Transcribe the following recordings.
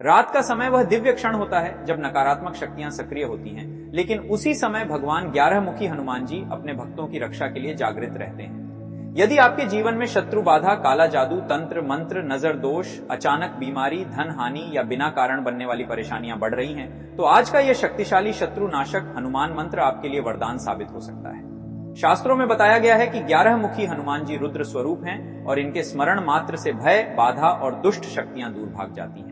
रात का समय वह दिव्य क्षण होता है जब नकारात्मक शक्तियां सक्रिय होती हैं, लेकिन उसी समय भगवान 11 मुखी हनुमान जी अपने भक्तों की रक्षा के लिए जागृत रहते हैं। यदि आपके जीवन में शत्रु बाधा, काला जादू, तंत्र मंत्र, नजर दोष, अचानक बीमारी, धन हानि या बिना कारण बनने वाली परेशानियां बढ़ रही हैं, तो आज का यह शक्तिशाली शत्रु नाशक हनुमान मंत्र आपके लिए वरदान साबित हो सकता है। शास्त्रों में बताया गया है कि 11 मुखी हनुमान जी रुद्र स्वरूप हैं और इनके स्मरण मात्र से भय, बाधा और दुष्ट शक्तियां दूर भाग जाती हैं।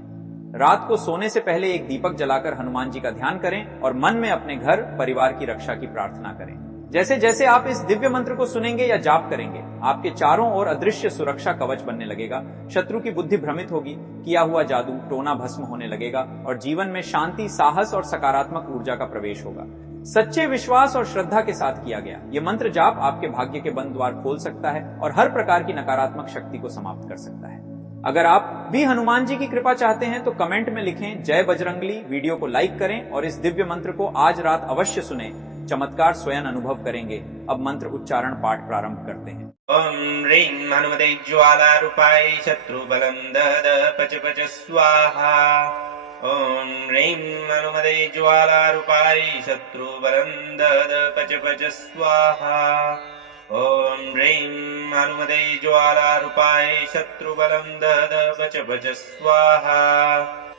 रात को सोने से पहले एक दीपक जलाकर हनुमान जी का ध्यान करें और मन में अपने घर, परिवार की रक्षा की प्रार्थना करें। जैसे जैसे आप इस दिव्य मंत्र को सुनेंगे या जाप करेंगे, आपके चारों ओर अदृश्य सुरक्षा कवच बनने लगेगा, शत्रु की बुद्धि भ्रमित होगी, किया हुआ जादू टोना भस्म होने लगेगा और जीवन में शांति, साहस और सकारात्मक ऊर्जा का प्रवेश होगा। सच्चे विश्वास और श्रद्धा के साथ किया गया ये मंत्र जाप आपके भाग्य के बंद द्वार खोल सकता है और हर प्रकार की नकारात्मक शक्ति को समाप्त कर सकता है। अगर आप भी हनुमान जी की कृपा चाहते हैं तो कमेंट में लिखें जय बजरंगली, वीडियो को लाइक करें और इस दिव्य मंत्र को आज रात अवश्य सुने। चमत्कार स्वयं अनुभव करेंगे। अब मंत्र उच्चारण पाठ प्रारंभ करते हैं। ओम ह्रीं हनुमते ज्वाला रूपाय शत्रु बलं दद पच पच स्वाहा। ओम ह्रीं हनुमते ज्वाला रूपाय शत्रु बलं दद पच पच स्वाहा। ओम ह्रीं हनुमते ज्वाला रूपाय शत्रु बलं दद पच पच स्वाहा।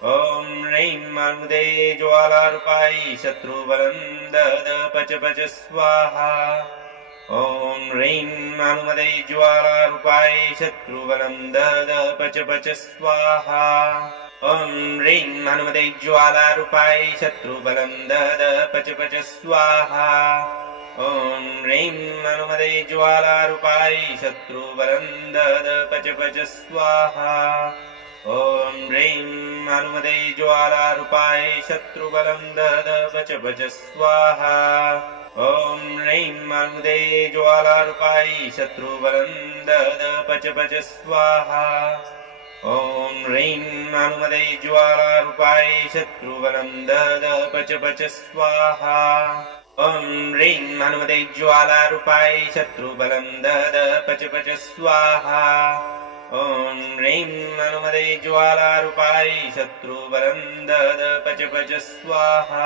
ओम ह्रीं हनुमते ज्वाला रूपाय शत्रु बलं दद पच पच स्वाहा। ओम ह्रीं हनुमते ज्वाला रूपाय शत्रु बलं दद पच पच स्वाहा। ओम ह्रीं हनुमते ज्वाला रूपाय शत्रु बलं दद पच पच स्वाहा। ओम ह्रीं हनुमते ज्वाला रूपाय शत्रु बलं दद पच पच स्वाहा। ओम ह्रीं हनुमते ज्वाला रूपाय शत्रु बलं दद पच पच स्वाहा। ओम ह्रीं हनुमते ज्वाला रूपाय शत्रु बलं दद पच पच स्वाहा। ओम ह्रीं हनुमते ज्वाला रूपाय शत्रु बलं दद पच पच स्वाहा। ओम ह्रीं हनुमते ज्वाला रूपाय शत्रु बलं दद पच पच स्वाहा। ओम ह्रीं हनुमते ज्वाला रूपाय शत्रु बलं दद पच पच स्वाहा।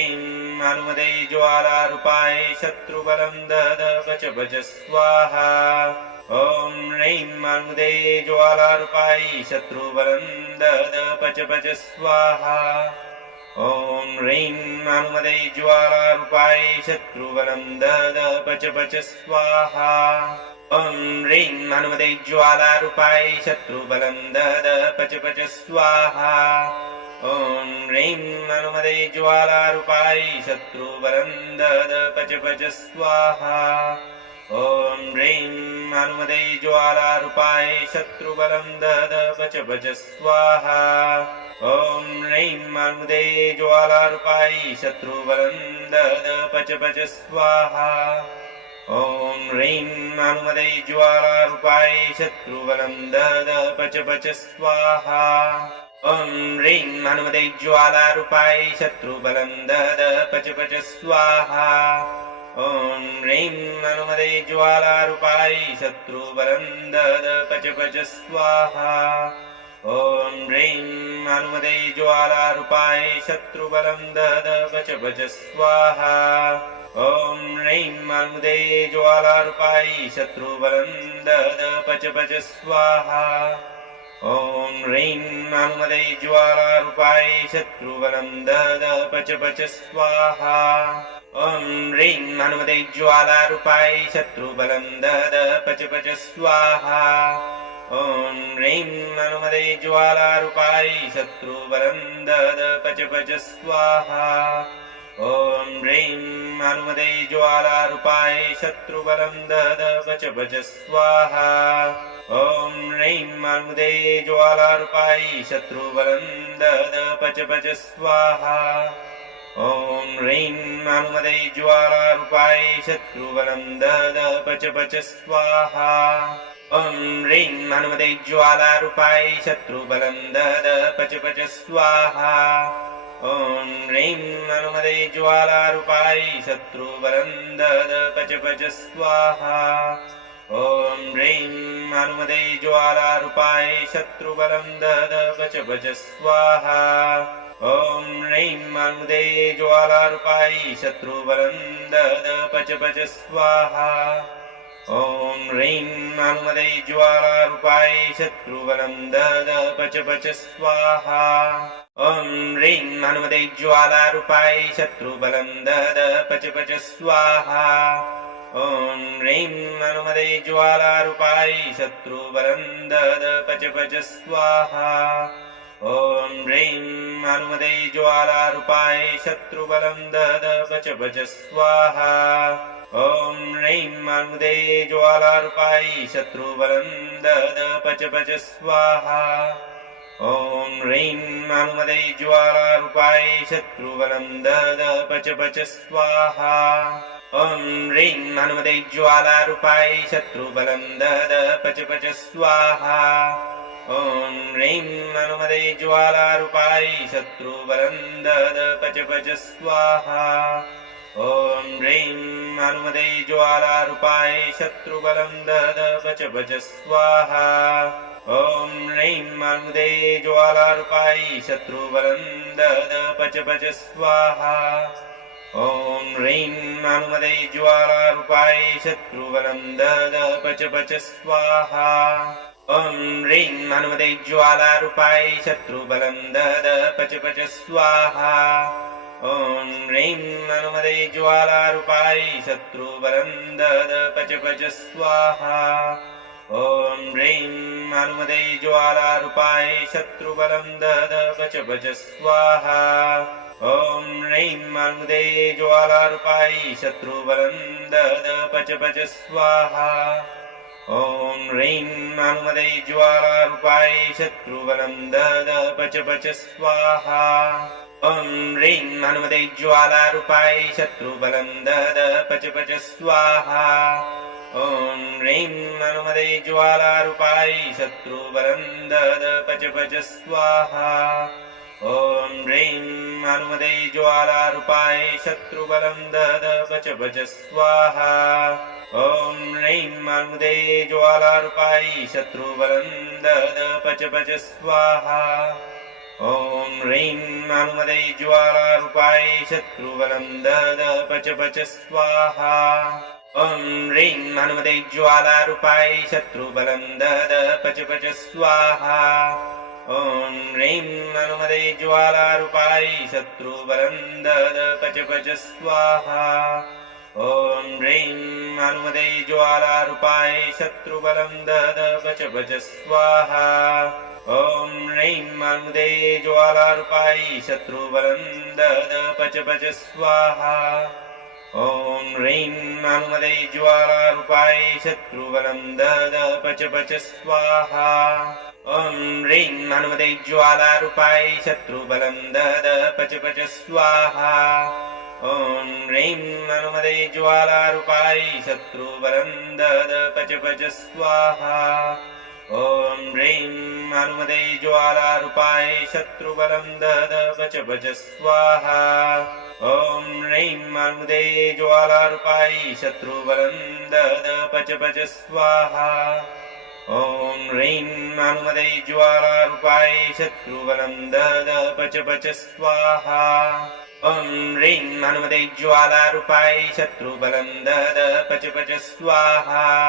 ओम ह्रीं हनुमते ज्वाला रूपाय शत्रु बलं दद पच पच स्वाहा। ओम ह्रीं हनुमते ज्वाला रूपाय शत्रु बलं दद पच पच स्वाहा। ओम ह्रीं हनुमते ज्वाला रूपाय शत्रु बलं दद पच पच स्वाहा। ओम ह्रीं हनुमते ज्वाला रूपाय शत्रु बलं दद पच पच स्वाहा। ओम ह्रीं हनुमते ज्वाला रूपाय शत्रु बलं दद पच पच स्वाहा। ओम ह्रीं हनुमते ज्वाला रूपाय शत्रु बलं दद पच पच स्वाहा। ओम ह्रीं हनुमते ज्वाला रूपाय शत्रु बलं दद पच पच स्वाहा। ओम ह्रीं हनुमते ज्वाला रूपाय शत्रु बलं दद पच पच स्वाहा। ओम ह्रीं हनुमते ज्वाला रूपाय शत्रु बलं दद पच पच स्वाहा। ओम ह्रीं हनुमते ज्वाला रूपाय शत्रु बलं दद पच पच स्वाहा। ओम ह्रीं हनुमते ज्वाला रूपाय शत्रु बलं दद पच पच स्वाहा। ओम ह्रीं हनुमते ज्वाला रूपाय शत्रु बलं दद पच पच स्वाहा। ओम ह्रीं हनुमते ज्वाला रूपाय शत्रु बलं दद पच पच स्वाहा। ओम ह्रीं हनुमते ज्वाला रूपाय शत्रु बलं दद पच पच स्वाहा। ओम ह्रीं हनुमते ज्वाला रूपाय शत्रु बलं दद पच पच स्वाहा। ओम ह्रीं हनुमते ज्वाला रूपाय शत्रु बलं दद पच पच स्वाहा। ओम ह्रीं हनुमते ज्वाला रूपाय शत्रु बलं दद पच पच स्वाहा। ओम ह्रीं हनुमते ज्वाला रूपाय शत्रु बलं दद पच पच स्वाहा। ओम ह्रीं हनुमते ज्वाला रूपाय शत्रु बलं दद पच पच स्वाहा। ओम ह्रीं हनुमते ज्वाला रूपाय शत्रु बलं दद पच पच स्वाहा। ॐ ह्रीं हनुमते ज्वालारूपाय शत्रुबलं दद पच पच स्वाहा ॐ ह्रीं हनुमते ज्वालारूपाय शत्रुबलं दद पच पच स्वाहा ॐ ह्रीं हनुमते ज्वालारूपाय शत्रुबलं दद पच पच स्वाहा ॐ ह्रीं हनुमते ज्वालारूपाय शत्रुबलं दद पच पच स्वाहा ॐ ह्रीं हनुमते ज्वालारूपाय शत्रुबलं दद पच पच स्वाहा ॐ ह्रीं हनुमते ज्वालारूपाय शत्रुबलं दद पच पच स्वाहा ॐ ह्रीं हनुमते ज्वालारूपाय शत्रुबलं दद पच पच स्वाहा ॐ ह्रीं हनुमते ज्वालारूपाय शत्रुबलं दद पच पच स्वाहा ॐ ह्रीं हनुमते ज्वालारूपाय शत्रुबलं दद पच पच स्वाहा ॐ ह्रीं हनुमते ज्वालारूपाय शत्रुबलं दद पच पच स्वाहा ॐ ह्रीं हनुमते ज्वालारूपाय शत्रुबलं दद पच पच स्वाहा ॐ ह्रीं हनुमते ज्वालारूपाय शत्रुबलं दद पच पच स्वाहा ॐ ह्रीं हनुमते ज्वालारूपाय शत्रुबलं दद पच पच स्वाहा ॐ ह्रीं हनुमते ज्वालारूपाय शत्रुबलं दद पच पच स्वाहा ॐ ह्रीं हनुमते ज्वालारूपाय शत्रुबलं दद पच पच स्वाहा ॐ ह्रीं हनुमते ज्वालारूपाय शत्रुबलं दद पच पच स्वाहा ॐ ह्रीं हनुमते ज्वालारूपाय शत्रुबलं दद पच पच स्वाहा ॐ ह्रीं हनुमते ज्वालारूपाय शत्रुबलं दद पच पच स्वाहा ॐ ह्रीं हनुमते ज्वालारूपाय शत्रुबलं दद पच पच स्वाहा ॐ ह्रीं हनुमते ज्वालारूपाय शत्रुबलं दद पच पच स्वाहा ॐ ह्रीं हनुमते ज्वालारूपाय शत्रुबलं दद पच पच स्वाहा ॐ ह्रीं हनुमते ज्वालारूपाय शत्रुबलं दद पच पच स्वाहा ॐ ह्रीं हनुमते ज्वालारूपाय शत्रुबलं दद पच पच स्वाहा ॐ ह्रीं हनुमते ज्वालारूपाय शत्रुबलं दद पच पच स्वाहा ॐ ह्रीं हनुमते ज्वालारूपाय शत्रुबलं दद पच पच स्वाहा ॐ ह्रीं हनुमते ज्वालारूपाय शत्रुबलं दद पच पच स्वाहा ॐ ह्रीं हनुमते ज्वालारूपाय शत्रुबलं दद पच पच स्वाहा ॐ ह्रीं हनुमते ज्वालारूपाय शत्रुबलं दद पच पच स्वाहा ॐ ह्रीं हनुमते ज्वालारूपाय शत्रुबलं दद पच पच स्वाहा ॐ ह्रीं हनुमते ज्वालारूपाय शत्रुबलं दद पच पच स्वाहा ॐ ह्रीं हनुमते ज्वालारूपाय शत्रुबलं दद पच पच स्वाहा ॐ ह्रीं हनुमते ज्वालारूपाय शत्रुबलं दद पच पच स्वाहा ॐ ह्रीं हनुमते ज्वालारूपाय शत्रुबलं दद पच पच स्वाहा ॐ ह्रीं हनुमते ज्वालारूपाय शत्रुबलं दद पच पच स्वाहा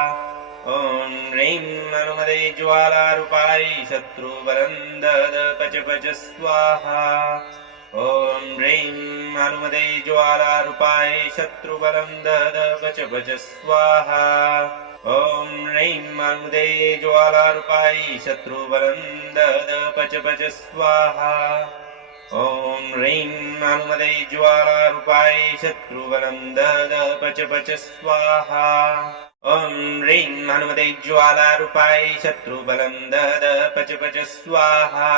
ॐ ह्रीं हनुमते ज्वालारूपाय शत्रुबलं दद पच पच स्वाहा ॐ ह्रीं हनुमते ज्वालारूपाय शत्रुबलं दद पच पच स्वाहा ॐ ह्रीं हनुमते ज्वालारूपाय शत्रुबलं दद पच पच स्वाहा ॐ ह्रीं हनुमते ज्वालारूपाय शत्रुबलं दद पच पच स्वाहा ॐ ह्रीं हनुमते ज्वालारूपाय शत्रुबलं दद पच पच स्वाहा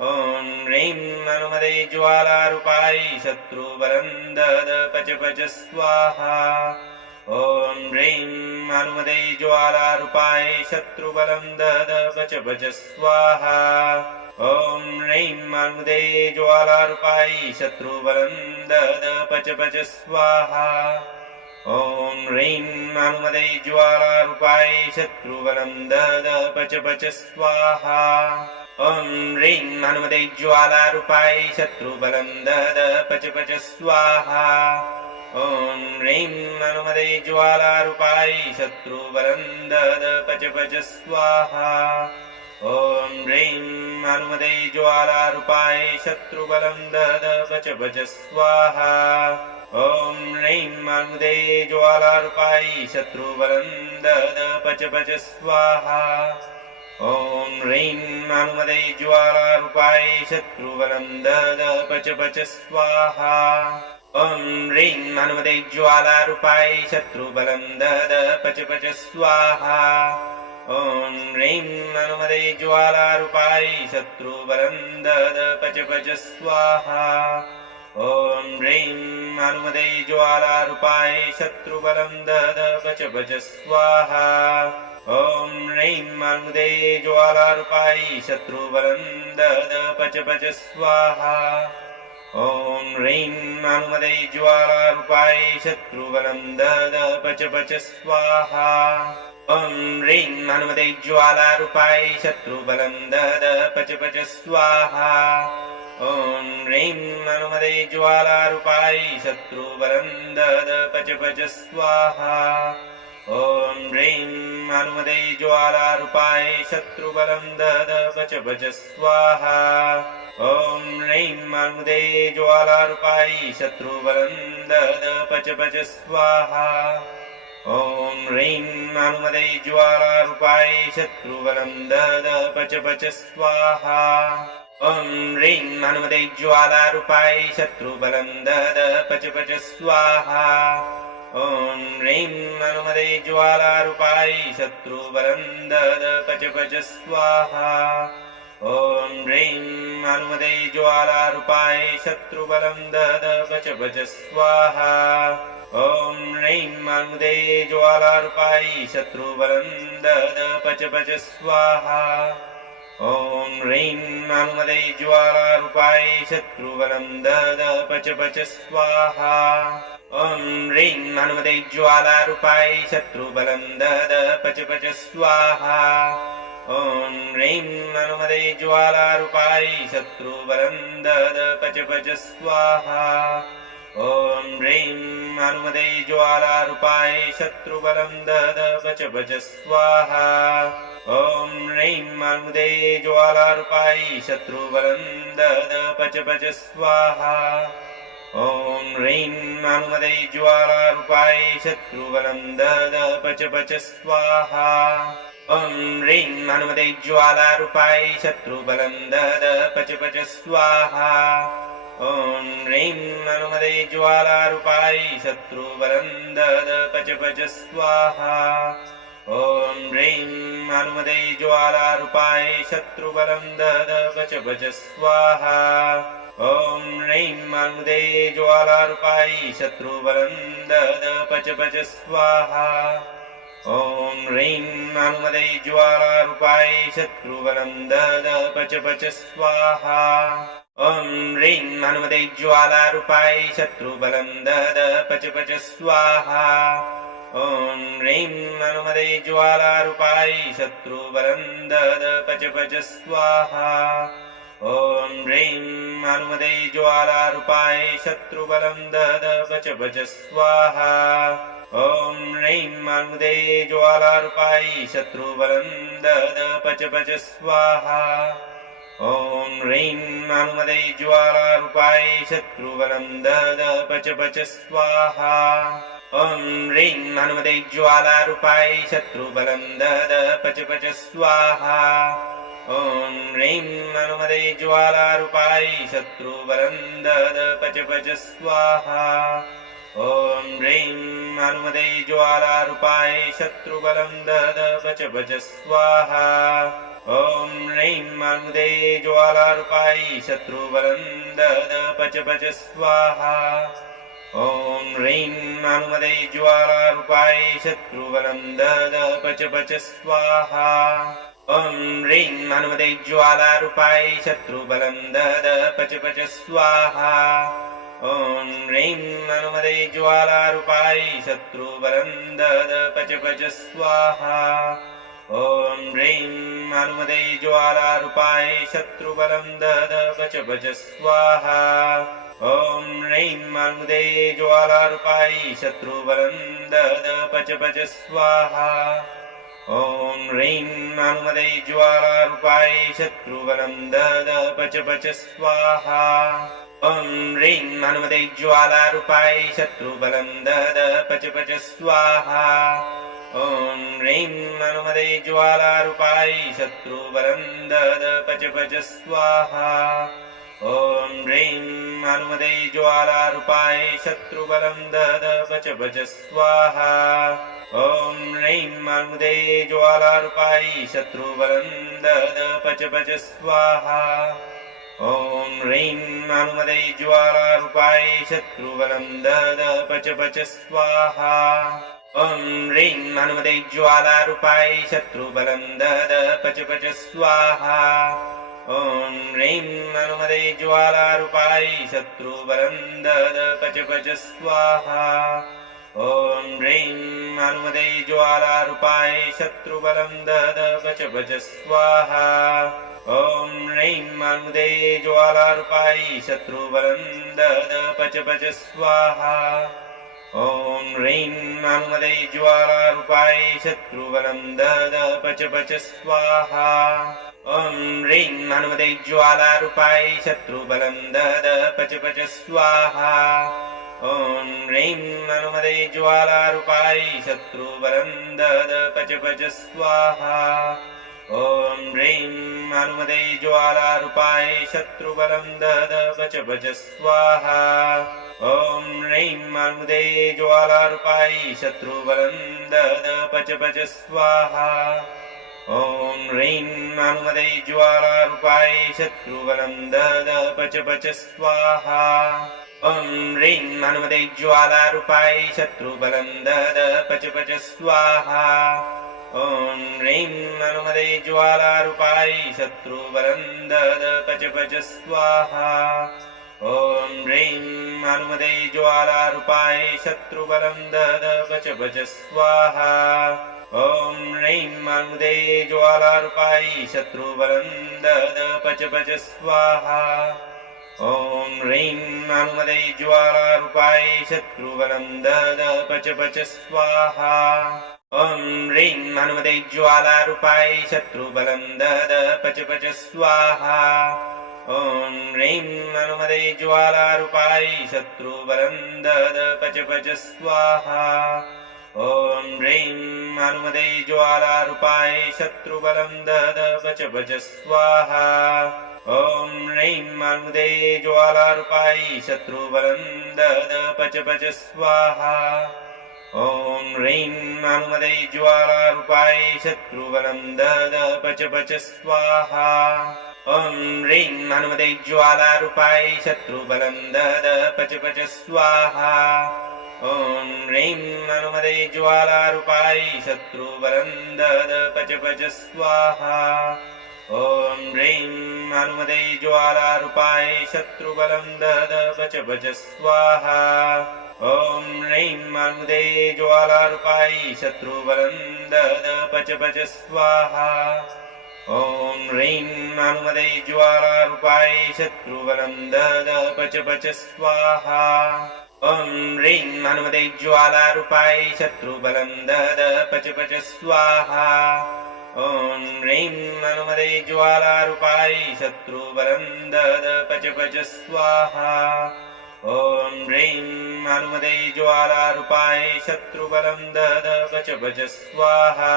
ॐ ह्रीं हनुमते ज्वालारूपाय शत्रुबलं दद पच पच स्वाहा ॐ ह्रीं हनुमते ज्वालारूपाय शत्रुबलं दद पच पच स्वाहा ॐ ह्रीं हनुमते ज्वालारूपाय शत्रुबलं दद पच पच स्वाहा ॐ ह्रीं हनुमते ज्वालारूपाय शत्रुबलं दद पच पच स्वाहा ॐ ह्रीं हनुमते ज्वालारूपाय शत्रुबलं दद पच पच स्वाहा ॐ ह्रीं हनुमते ज्वालारूपाय शत्रुबलं दद पच पच स्वाहा ॐ ह्रीं हनुमते ज्वालारूपाय शत्रुबलं दद पच पच स्वाहा ॐ ह्रीं हनुमते ज्वालारूपाय शत्रुबलं दद पच पच स्वाहा ॐ ह्रीं हनुमते ज्वालारूपाय शत्रुबलं दद पच पच स्वाहा ॐ ह्रीं हनुमते ज्वालारूपाय शत्रुबलं दद पच पच स्वाहा ॐ ह्रीं हनुमते ज्वालारूपाय शत्रुबलं दद पच पच स्वाहा ॐ ह्रीं हनुमते ज्वालारूपाय शत्रुबलं दद पच पच स्वाहा ॐ ह्रीं हनुमते ज्वालारूपाय शत्रुबलं दद पच पच स्वाहा ॐ ह्रीं हनुमते ज्वालारूपाय शत्रुबलं दद पच पच स्वाहा ॐ ह्रीं हनुमते ज्वालारूपाय शत्रुबलं दद पच पच स्वाहा ॐ ह्रीं हनुमते ज्वालारूपाय शत्रुबलं दद पच पच स्वाहा ॐ ह्रीं हनुमते ज्वालारूपाय शत्रुबलं दद पच पच स्वाहा ॐ ह्रीं हनुमते ज्वालारूपाय शत्रुबलं दद पच पच स्वाहा ॐ ह्रीं हनुमते ज्वालारूपाय शत्रुबलं दद पच पच स्वाहा ॐ ह्रीं हनुमते ज्वालारूपाय शत्रुबलं दद पच पच स्वाहा ॐ ह्रीं हनुमते ज्वालारूपाय शत्रुबलं दद पच पच स्वाहा ॐ ह्रीं हनुमते ज्वालारूपाय शत्रुबलं दद पच पच स्वाहा ॐ ह्रीं हनुमते ज्वालारूपाय शत्रुबलं दद पच पच स्वाहा ॐ ह्रीं हनुमते ज्वालारूपाय शत्रुबलं दद पच पच स्वाहा ॐ ह्रीं हनुमते ज्वालारूपाय शत्रुबलं दद पच पच स्वाहा ॐ ह्रीं हनुमते ज्वालारूपाय शत्रुबलं दद पच पच स्वाहा ॐ ह्रीं हनुमते ज्वालारूपाय शत्रुबलं दद पच पच स्वाहा ॐ ह्रीं हनुमते ज्वालारूपाय शत्रुबलं दद पच पच स्वाहा ॐ ह्रीं हनुमते ज्वालारूपाय शत्रुबलं दद पच पच स्वाहा ॐ ह्रीं हनुमते ज्वालारूपाय शत्रुबलं दद पच पच स्वाहा ॐ ह्रीं हनुमते ज्वालारूपाय शत्रुबलं दद पच पच स्वाहा ॐ ह्रीं हनुमते ज्वालारूपाय शत्रुबलं दद पच पच स्वाहा ॐ ह्रीं हनुमते ज्वालारूपाय शत्रुबलं दद पच पच स्वाहा ॐ ह्रीं हनुमते ज्वालारूपाय शत्रुबलं दद पच पच स्वाहा ॐ ह्रीं हनुमते ज्वालारूपाय शत्रुबलं दद पच पच स्वाहा ॐ ह्रीं हनुमते ज्वालारूपाय शत्रुबलं दद पच पच स्वाहा ॐ ह्रीं हनुमते ज्वालारूपाय शत्रुबलं दद पच पच स्वाहा ॐ ह्रीं हनुमते ज्वालारूपाय शत्रुबलं दद पच पच स्वाहा ॐ ह्रीं हनुमते ज्वालारूपाय शत्रुबलं दद पच पच स्वाहा ॐ ह्रीं हनुमते ज्वालारूपाय शत्रुबलं दद पच पच स्वाहा ॐ ह्रीं हनुमते ज्वालारूपाय शत्रुबलं दद पच पच स्वाहा ॐ ह्रीं हनुमते ज्वालारूपाय शत्रुबलं दद पच पच स्वाहा ॐ ह्रीं हनुमते ज्वालारूपाय शत्रुबलं दद पच पच स्वाहा ॐ ह्रीं हनुमते ज्वालारूपाय शत्रुबलं दद पच पच स्वाहा ॐ ह्रीं हनुमते ज्वालारूपाय शत्रुबलं दद पच पच स्वाहा ॐ ह्रीं हनुमते ज्वालारूपाय शत्रुबलं दद पच पच स्वाहा ॐ ह्रीं हनुमते ज्वालारूपाय शत्रुबलं दद पच पच स्वाहा ॐ ह्रीं हनुमते ज्वालारूपाय शत्रुबलं दद पच पच स्वाहा ॐ ह्रीं हनुमते ज्वालारूपाय शत्रुबलं दद पच पच स्वाहा ॐ ह्रीं हनुमते ज्वालारूपाय शत्रुबलं दद पच पच स्वाहा ॐ ह्रीं हनुमते ज्वालारूपाय शत्रुबलं दद पच पच स्वाहा ॐ ह्रीं हनुमते ज्वालारूपाय शत्रुबलं दद पच पच स्वाहा ॐ ह्रीं हनुमते ज्वालारूपाय शत्रुबलं दद पच पच स्वाहा ॐ ह्रीं हनुमते ज्वालारूपाय शत्रुबलं दद पच पच स्वाहा ॐ ह्रीं हनुमते ज्वालारूपाय शत्रुबलं दद पच पच स्वाहा ॐ ह्रीं हनुमते ज्वालारूपाय शत्रुबलं दद पच पच स्वाहा ॐ ह्रीं हनुमते ज्वालारूपाय शत्रुबलं दद पच पच स्वाहा ॐ ह्रीं हनुमते ज्वालारूपाय शत्रुबलं दद पच पच स्वाहा ॐ ह्रीं हनुमते ज्वालारूपाय शत्रुबलं दद पच पच स्वाहा ॐ ह्रीं हनुमते ज्वालारूपाय शत्रुबलं दद पच पच स्वाहा ॐ ह्रीं हनुमते ज्वालारूपाय शत्रुबलं दद पच पच स्वाहा ॐ ह्रीं हनुमते ज्वालारूपाय शत्रुबलं दद पच पच स्वाहा ॐ ह्रीं हनुमते ज्वालारूपाय शत्रुबलं दद पच पच स्वाहा ॐ ह्रीं हनुमते ज्वालारूपाय शत्रुबलं दद पच पच स्वाहा ॐ ह्रीं हनुमते ज्वालारूपाय शत्रुबलं दद पच पच स्वाहा ॐ ह्रीं हनुमते ज्वालारूपाय शत्रुबलं दद पच पच स्वाहा ॐ ह्रीं हनुमते ज्वालारूपाय शत्रुबलं दद पच पच स्वाहा ॐ ह्रीं हनुमते ज्वालारूपाय शत्रुबलं दद पच पच स्वाहा ॐ ह्रीं हनुमते ज्वालारूपाय शत्रुबलं दद पच पच स्वाहा ॐ ह्रीं हनुमते ज्वालारूपाय शत्रुबलं दद पच पच स्वाहा ॐ ह्रीं हनुमते ज्वालारूपाय शत्रुबलं दद पच पच स्वाहा ॐ ह्रीं हनुमते ज्वालारूपाय शत्रुबलं दद पच पच स्वाहा ॐ ह्रीं हनुमते ज्वालारूपाय शत्रुबलं दद पच पच स्वाहा ॐ ह्रीं हनुमते ज्वालारूपाय शत्रुबलं दद पच पच स्वाहा ॐ ह्रीं हनुमते ज्वालारूपाय शत्रुबलं दद पच पच स्वाहा ॐ ह्रीं हनुमते ज्वालारूपाय शत्रुबलं दद पच पच स्वाहा ॐ ह्रीं हनुमते ज्वालारूपाय शत्रुबलं दद पच पच स्वाहा ॐ ह्रीं हनुमते ज्वालारूपाय शत्रुबलं दद पच पच स्वाहा ॐ ह्रीं हनुमते ज्वालारूपाय शत्रुबलं दद पच पच स्वाहा ॐ ह्रीं हनुमते ज्वालारूपाय शत्रुबलं दद पच पच स्वाहा ॐ ह्रीं हनुमते ज्वालारूपाय शत्रुबलं दद पच पच स्वाहा ॐ ह्रीं हनुमते ज्वालारूपाय शत्रुबलं दद पच पच स्वाहा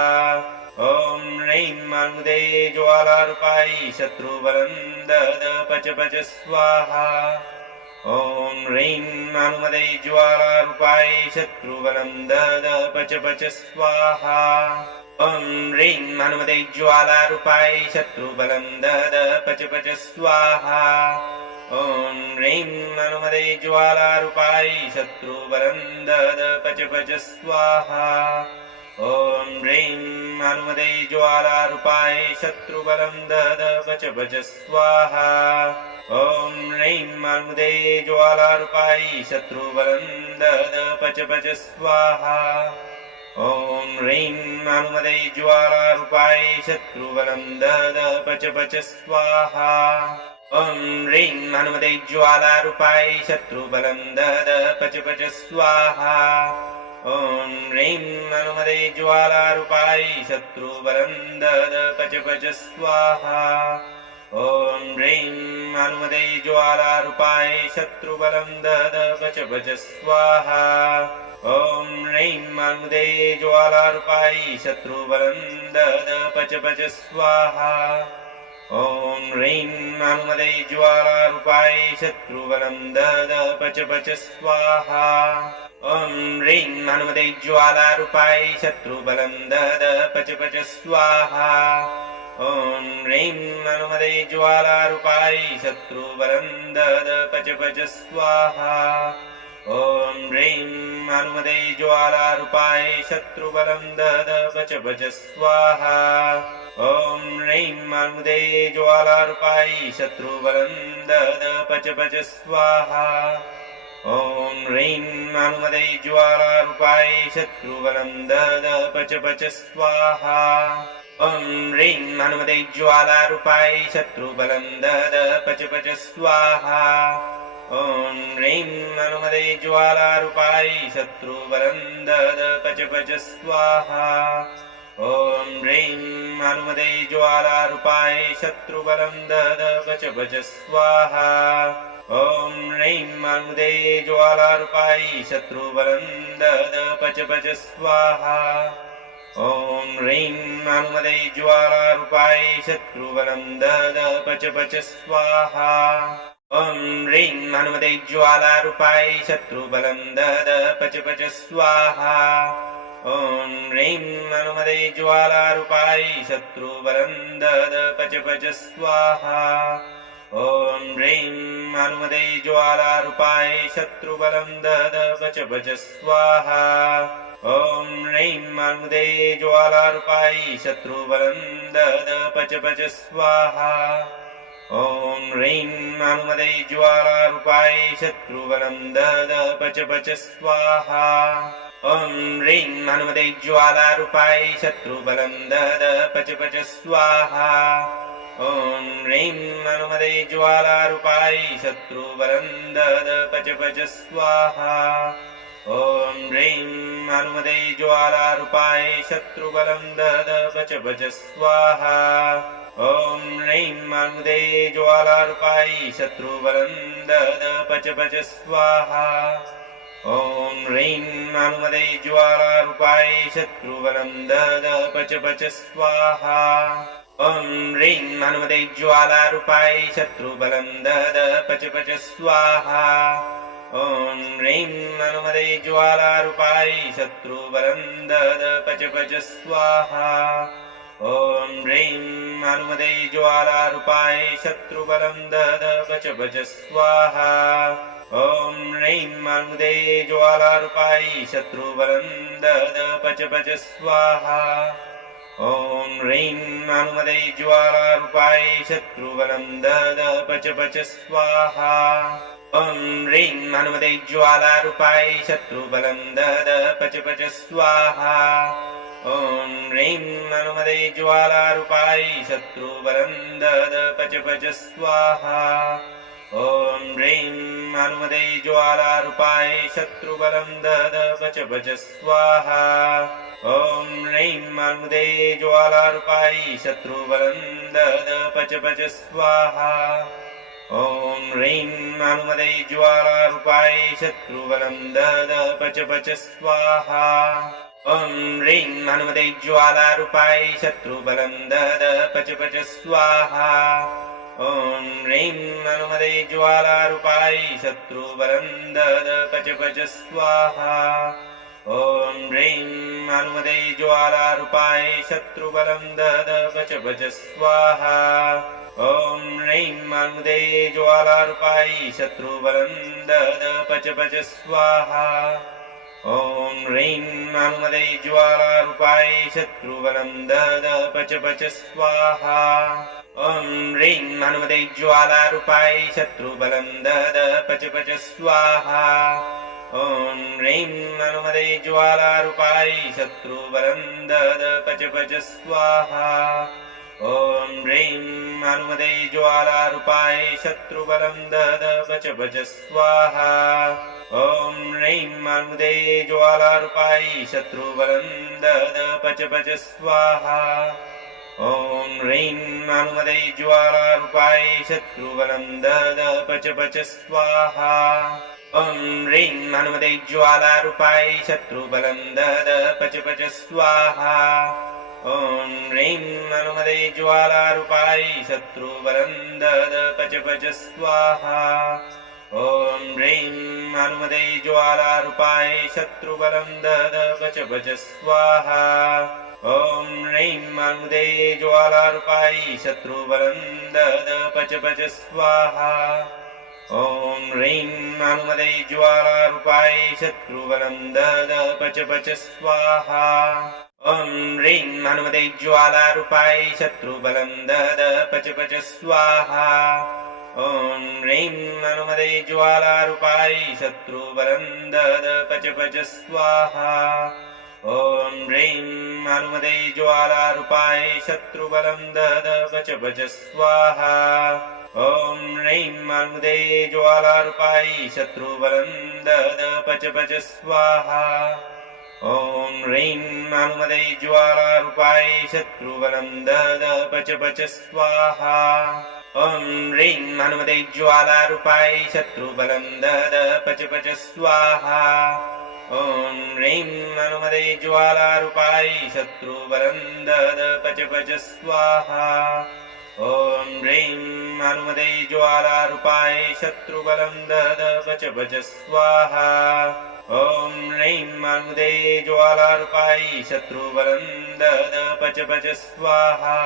ॐ ह्रीं हनुमते ज्वालारूपाय शत्रुबलं दद पच पच स्वाहा ॐ ह्रीं हनुमते ज्वालारूपाय शत्रुबलं दद पच पच स्वाहा ॐ ह्रीं हनुमते ज्वालारूपाय शत्रुबलं दद पच पच स्वाहा ॐ ह्रीं हनुमते ज्वालारूपाय शत्रुबलं दद पच पच स्वाहा ॐ ह्रीं हनुमते ज्वालारूपाय शत्रुबलं दद पच पच स्वाहा ॐ ह्रीं हनुमते ज्वालारूपाय शत्रुबलं दद पच पच स्वाहा ॐ ह्रीं हनुमते ज्वालारूपाय शत्रुबलं दद पच पच स्वाहा ॐ ह्रीं हनुमते ज्वालारूपाय शत्रुबलं दद पच पच स्वाहा ॐ ह्रीं हनुमते ज्वालारूपाय शत्रुबलं दद पच पच स्वाहा ॐ ह्रीं हनुमते ज्वालारूपाय शत्रुबलं दद पच पच स्वाहा ॐ ह्रीं हनुमते ज्वालारूपाय शत्रुबलं दद पच पच स्वाहा ॐ ह्रीं हनुमते ज्वालारूपाय शत्रुबलं दद पच पच स्वाहा ॐ ह्रीं हनुमते ज्वालारूपाय शत्रुबलं दद पच पच स्वाहा ॐ ह्रीं हनुमते ज्वालारूपाय शत्रुबलं दद पच पच स्वाहा ॐ ह्रीं हनुमते ज्वालारूपाय शत्रुबलं दद पच पच स्वाहा ॐ ह्रीं हनुमते ज्वालारूपाय शत्रुबलं दद पच पच स्वाहा ॐ ह्रीं हनुमते ज्वालारूपाय शत्रुबलं दद पच पच स्वाहा ॐ ह्रीं हनुमते ज्वालारूपाय शत्रुबलं दद पच पच स्वाहा ॐ ह्रीं हनुमते ज्वालारूपाय शत्रुबलं दद पच पच स्वाहा ॐ ह्रीं हनुमते ज्वालारूपाय शत्रुबलं दद पच पच स्वाहा ॐ ह्रीं हनुमते ज्वालारूपाय शत्रुबलं दद पच पच स्वाहा ॐ ह्रीं हनुमते ज्वालारूपाय शत्रुबलं दद पच पच स्वाहा ॐ ह्रीं हनुमते ज्वालारूपाय शत्रुबलं दद पच पच स्वाहा ॐ ह्रीं हनुमते ज्वालारूपाय शत्रुबलं दद पच पच स्वाहा ॐ ह्रीं हनुमते ज्वालारूपाय शत्रुबलं दद पच पच स्वाहा ॐ ह्रीं हनुमते ज्वालारूपाय शत्रुबलं दद पच पच स्वाहा ॐ ह्रीं हनुमते ज्वालारूपाय शत्रुबलं दद पच पच स्वाहा ॐ ह्रीं हनुमते ज्वालारूपाय शत्रुबलं दद पच पच स्वाहा ॐ ह्रीं हनुमते ज्वालारूपाय शत्रुबलं दद पच पच स्वाहा ॐ ह्रीं हनुमते ज्वालारूपाय शत्रुबलं दद पच पच स्वाहा ॐ ह्रीं हनुमते ज्वालारूपाय शत्रुबलं दद पच पच स्वाहा ॐ ह्रीं हनुमते ज्वालारूपाय शत्रुबलं दद पच पच स्वाहा ॐ ह्रीं हनुमते ज्वालारूपाय शत्रुबलं दद पच पच स्वाहा ॐ ह्रीं हनुमते ज्वालारूपाय शत्रुबलं दद पच पच स्वाहा ॐ ह्रीं हनुमते ज्वालारूपाय शत्रुबलं दद पच पच स्वाहा ॐ ह्रीं हनुमते ज्वालारूपाय शत्रुबलं दद पच पच स्वाहा ॐ ह्रीं हनुमते ज्वालारूपाय शत्रुबलं दद पच पच स्वाहा ॐ ह्रीं हनुमते ज्वालारूपाय शत्रुबलं दद पच पच स्वाहा ॐ ह्रीं हनुमते ज्वालारूपाय शत्रुबलं दद पच पच स्वाहा ॐ ह्रीं हनुमते ज्वालारूपाय शत्रुबलं दद पच पच स्वाहा ॐ ह्रीं हनुमते ज्वालारूपाय शत्रुबलं दद पच पच स्वाहा ॐ ह्रीं हनुमते ज्वालारूपाय शत्रुबलं दद पच पच स्वाहा ॐ ह्रीं हनुमते ज्वालारूपाय शत्रुबलं दद पच पच स्वाहा ॐ ह्रीं हनुमते ज्वालारूपाय शत्रुबलं दद पच पच स्वाहा ॐ ह्रीं हनुमते ज्वालारूपाय शत्रुबलं दद पच पच स्वाहा ॐ ह्रीं हनुमते ज्वालारूपाय शत्रुबलं दद पच पच स्वाहा ॐ ह्रीं हनुमते ज्वालारूपायै शत्रुबलं दद पच पच स्वाहा ॐ ह्रीं हनुमते ज्वालारूपायै शत्रुबलं दद पच पच स्वाहा ॐ ह्रीं हनुमते ज्वालारूपायै शत्रुबलं दद पच पच स्वाहा ॐ ह्रीं हनुमते ज्वालारूपायै शत्रुबलं दद पच पच स्वाहा ॐ ह्रीं हनुमते ज्वालारूपायै शत्रुबलं दद पच पच स्वाहा ॐ ह्रीं हनुमते ज्वालारूपायै शत्रुबलं दद पच पच स्वाहा ॐ ह्रीं हनुमते ज्वालारूपायै शत्रुबलं दद पच पच स्वाहा ॐ ह्रीं हनुमते ज्वालारूपायै शत्रुबलं दद पच पच स्वाहा ॐ ह्रीं हनुमते ज्वालारूपायै शत्रुबलं दद पच पच स्वाहा ॐ ह्रीं हनुमते ज्वालारूपायै शत्रुबलं दद पच पच स्वाहा ॐ ह्रीं हनुमते ज्वालारूपायै शत्रुबलं दद पच पच स्वाहा ॐ ह्रीं हनुमते ज्वालारूपायै शत्रुबलं दद पच पच स्वाहा ॐ ह्रीं हनुमते ज्वालारूपायै शत्रुबलं दद पच पच स्वाहा ॐ ह्रीं हनुमते ज्वालारूपायै शत्रुबलं दद पच पच स्वाहा ॐ ह्रीं हनुमते ज्वालारूपायै शत्रुबलं दद पच पच स्वाहा ॐ ह्रीं हनुमते ज्वालारूपायै शत्रुबलं दद पच पच स्वाहा ॐ ह्रीं हनुमते ज्वालारूपायै शत्रुबलं दद पच पच स्वाहा ॐ ह्रीं हनुमते ज्वालारूपायै शत्रुबलं दद पच पच स्वाहा ॐ ह्रीं हनुमते ज्वालारूपायै शत्रुबलं दद पच पच स्वाहा ॐ ह्रीं हनुमते ज्वालारूपायै शत्रुबलं दद पच पच स्वाहा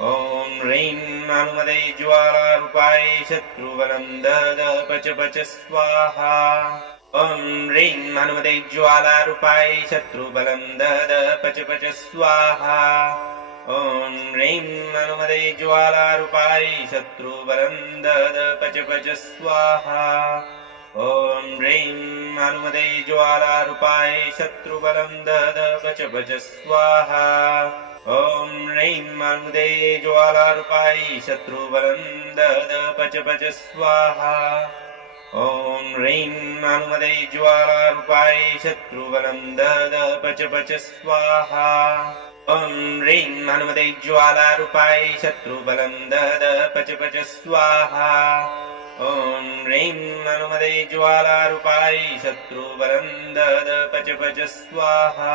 ॐ ह्रीं हनुमते ज्वालारूपायै शत्रुबलं दद पच पच स्वाहा ॐ ह्रीं हनुमते ज्वालारूपायै शत्रुबलं दद पच पच स्वाहा ॐ ह्रीं हनुमते ज्वालारूपायै शत्रुबलं दद पच पच स्वाहा ॐ ह्रीं हनुमते ज्वालारूपायै शत्रुबलं दद पच पच स्वाहा ॐ ह्रीं हनुमते ज्वालारूपायै शत्रुबलं दद पच पच स्वाहा ॐ ह्रीं हनुमते ज्वालारूपायै शत्रुबलं दद पच पच स्वाहा ॐ ह्रीं हनुमते ज्वालारूपायै शत्रुबलं दद पच पच स्वाहा ॐ ह्रीं हनुमते ज्वालारूपायै शत्रुबलं दद पच पच स्वाहा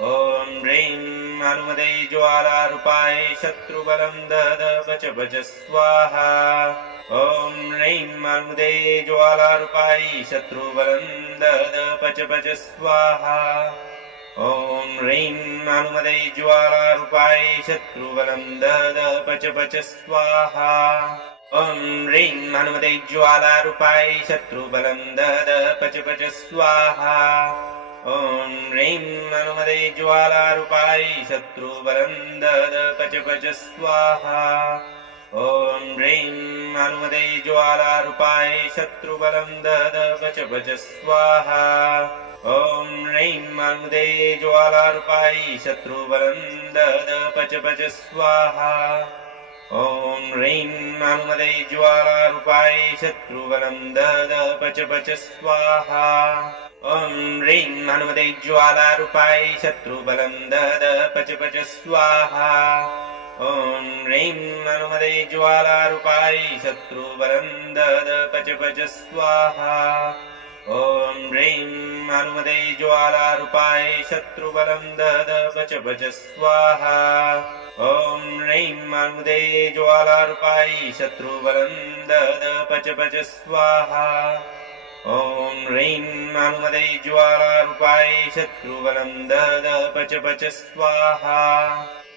ॐ ह्रीं हनुमते ज्वालारूपायै शत्रुबलं दद पच पच स्वाहा ॐ ह्रीं हनुमते ज्वालारूपायै शत्रुबलं दद पच पच स्वाहा ॐ ह्रीं हनुमते ज्वालारूपायै शत्रुबलं दद पच पच स्वाहा ॐ ह्रीं हनुमते ज्वालारूपायै शत्रुबलं दद पच पच स्वाहा ॐ ह्रीं हनुमते ज्वालारूपायै शत्रुबलं दद पच पच स्वाहा ॐ ह्रीं हनुमते ज्वालारूपायै शत्रुबलं दद पच पच स्वाहा ॐ ह्रीं हनुमते ज्वालारूपायै शत्रुबलं दद पच पच स्वाहा ॐ ह्रीं हनुमते ज्वालारूपायै शत्रुबलं दद पच पच स्वाहा ॐ ह्रीं हनुमते ज्वालारूपायै शत्रुबलं दद पच पच स्वाहा ॐ ह्रीं हनुमते ज्वालारूपायै शत्रुबलं दद पच पच स्वाहा ॐ ह्रीं हनुमते ज्वालारूपायै शत्रुबलं दद पच पच स्वाहा ॐ ह्रीं हनुमते ज्वालारूपायै शत्रुबलं दद पच पच स्वाहा ॐ ह्रीं हनुमते ज्वालारूपायै शत्रुबलं दद पच पच स्वाहा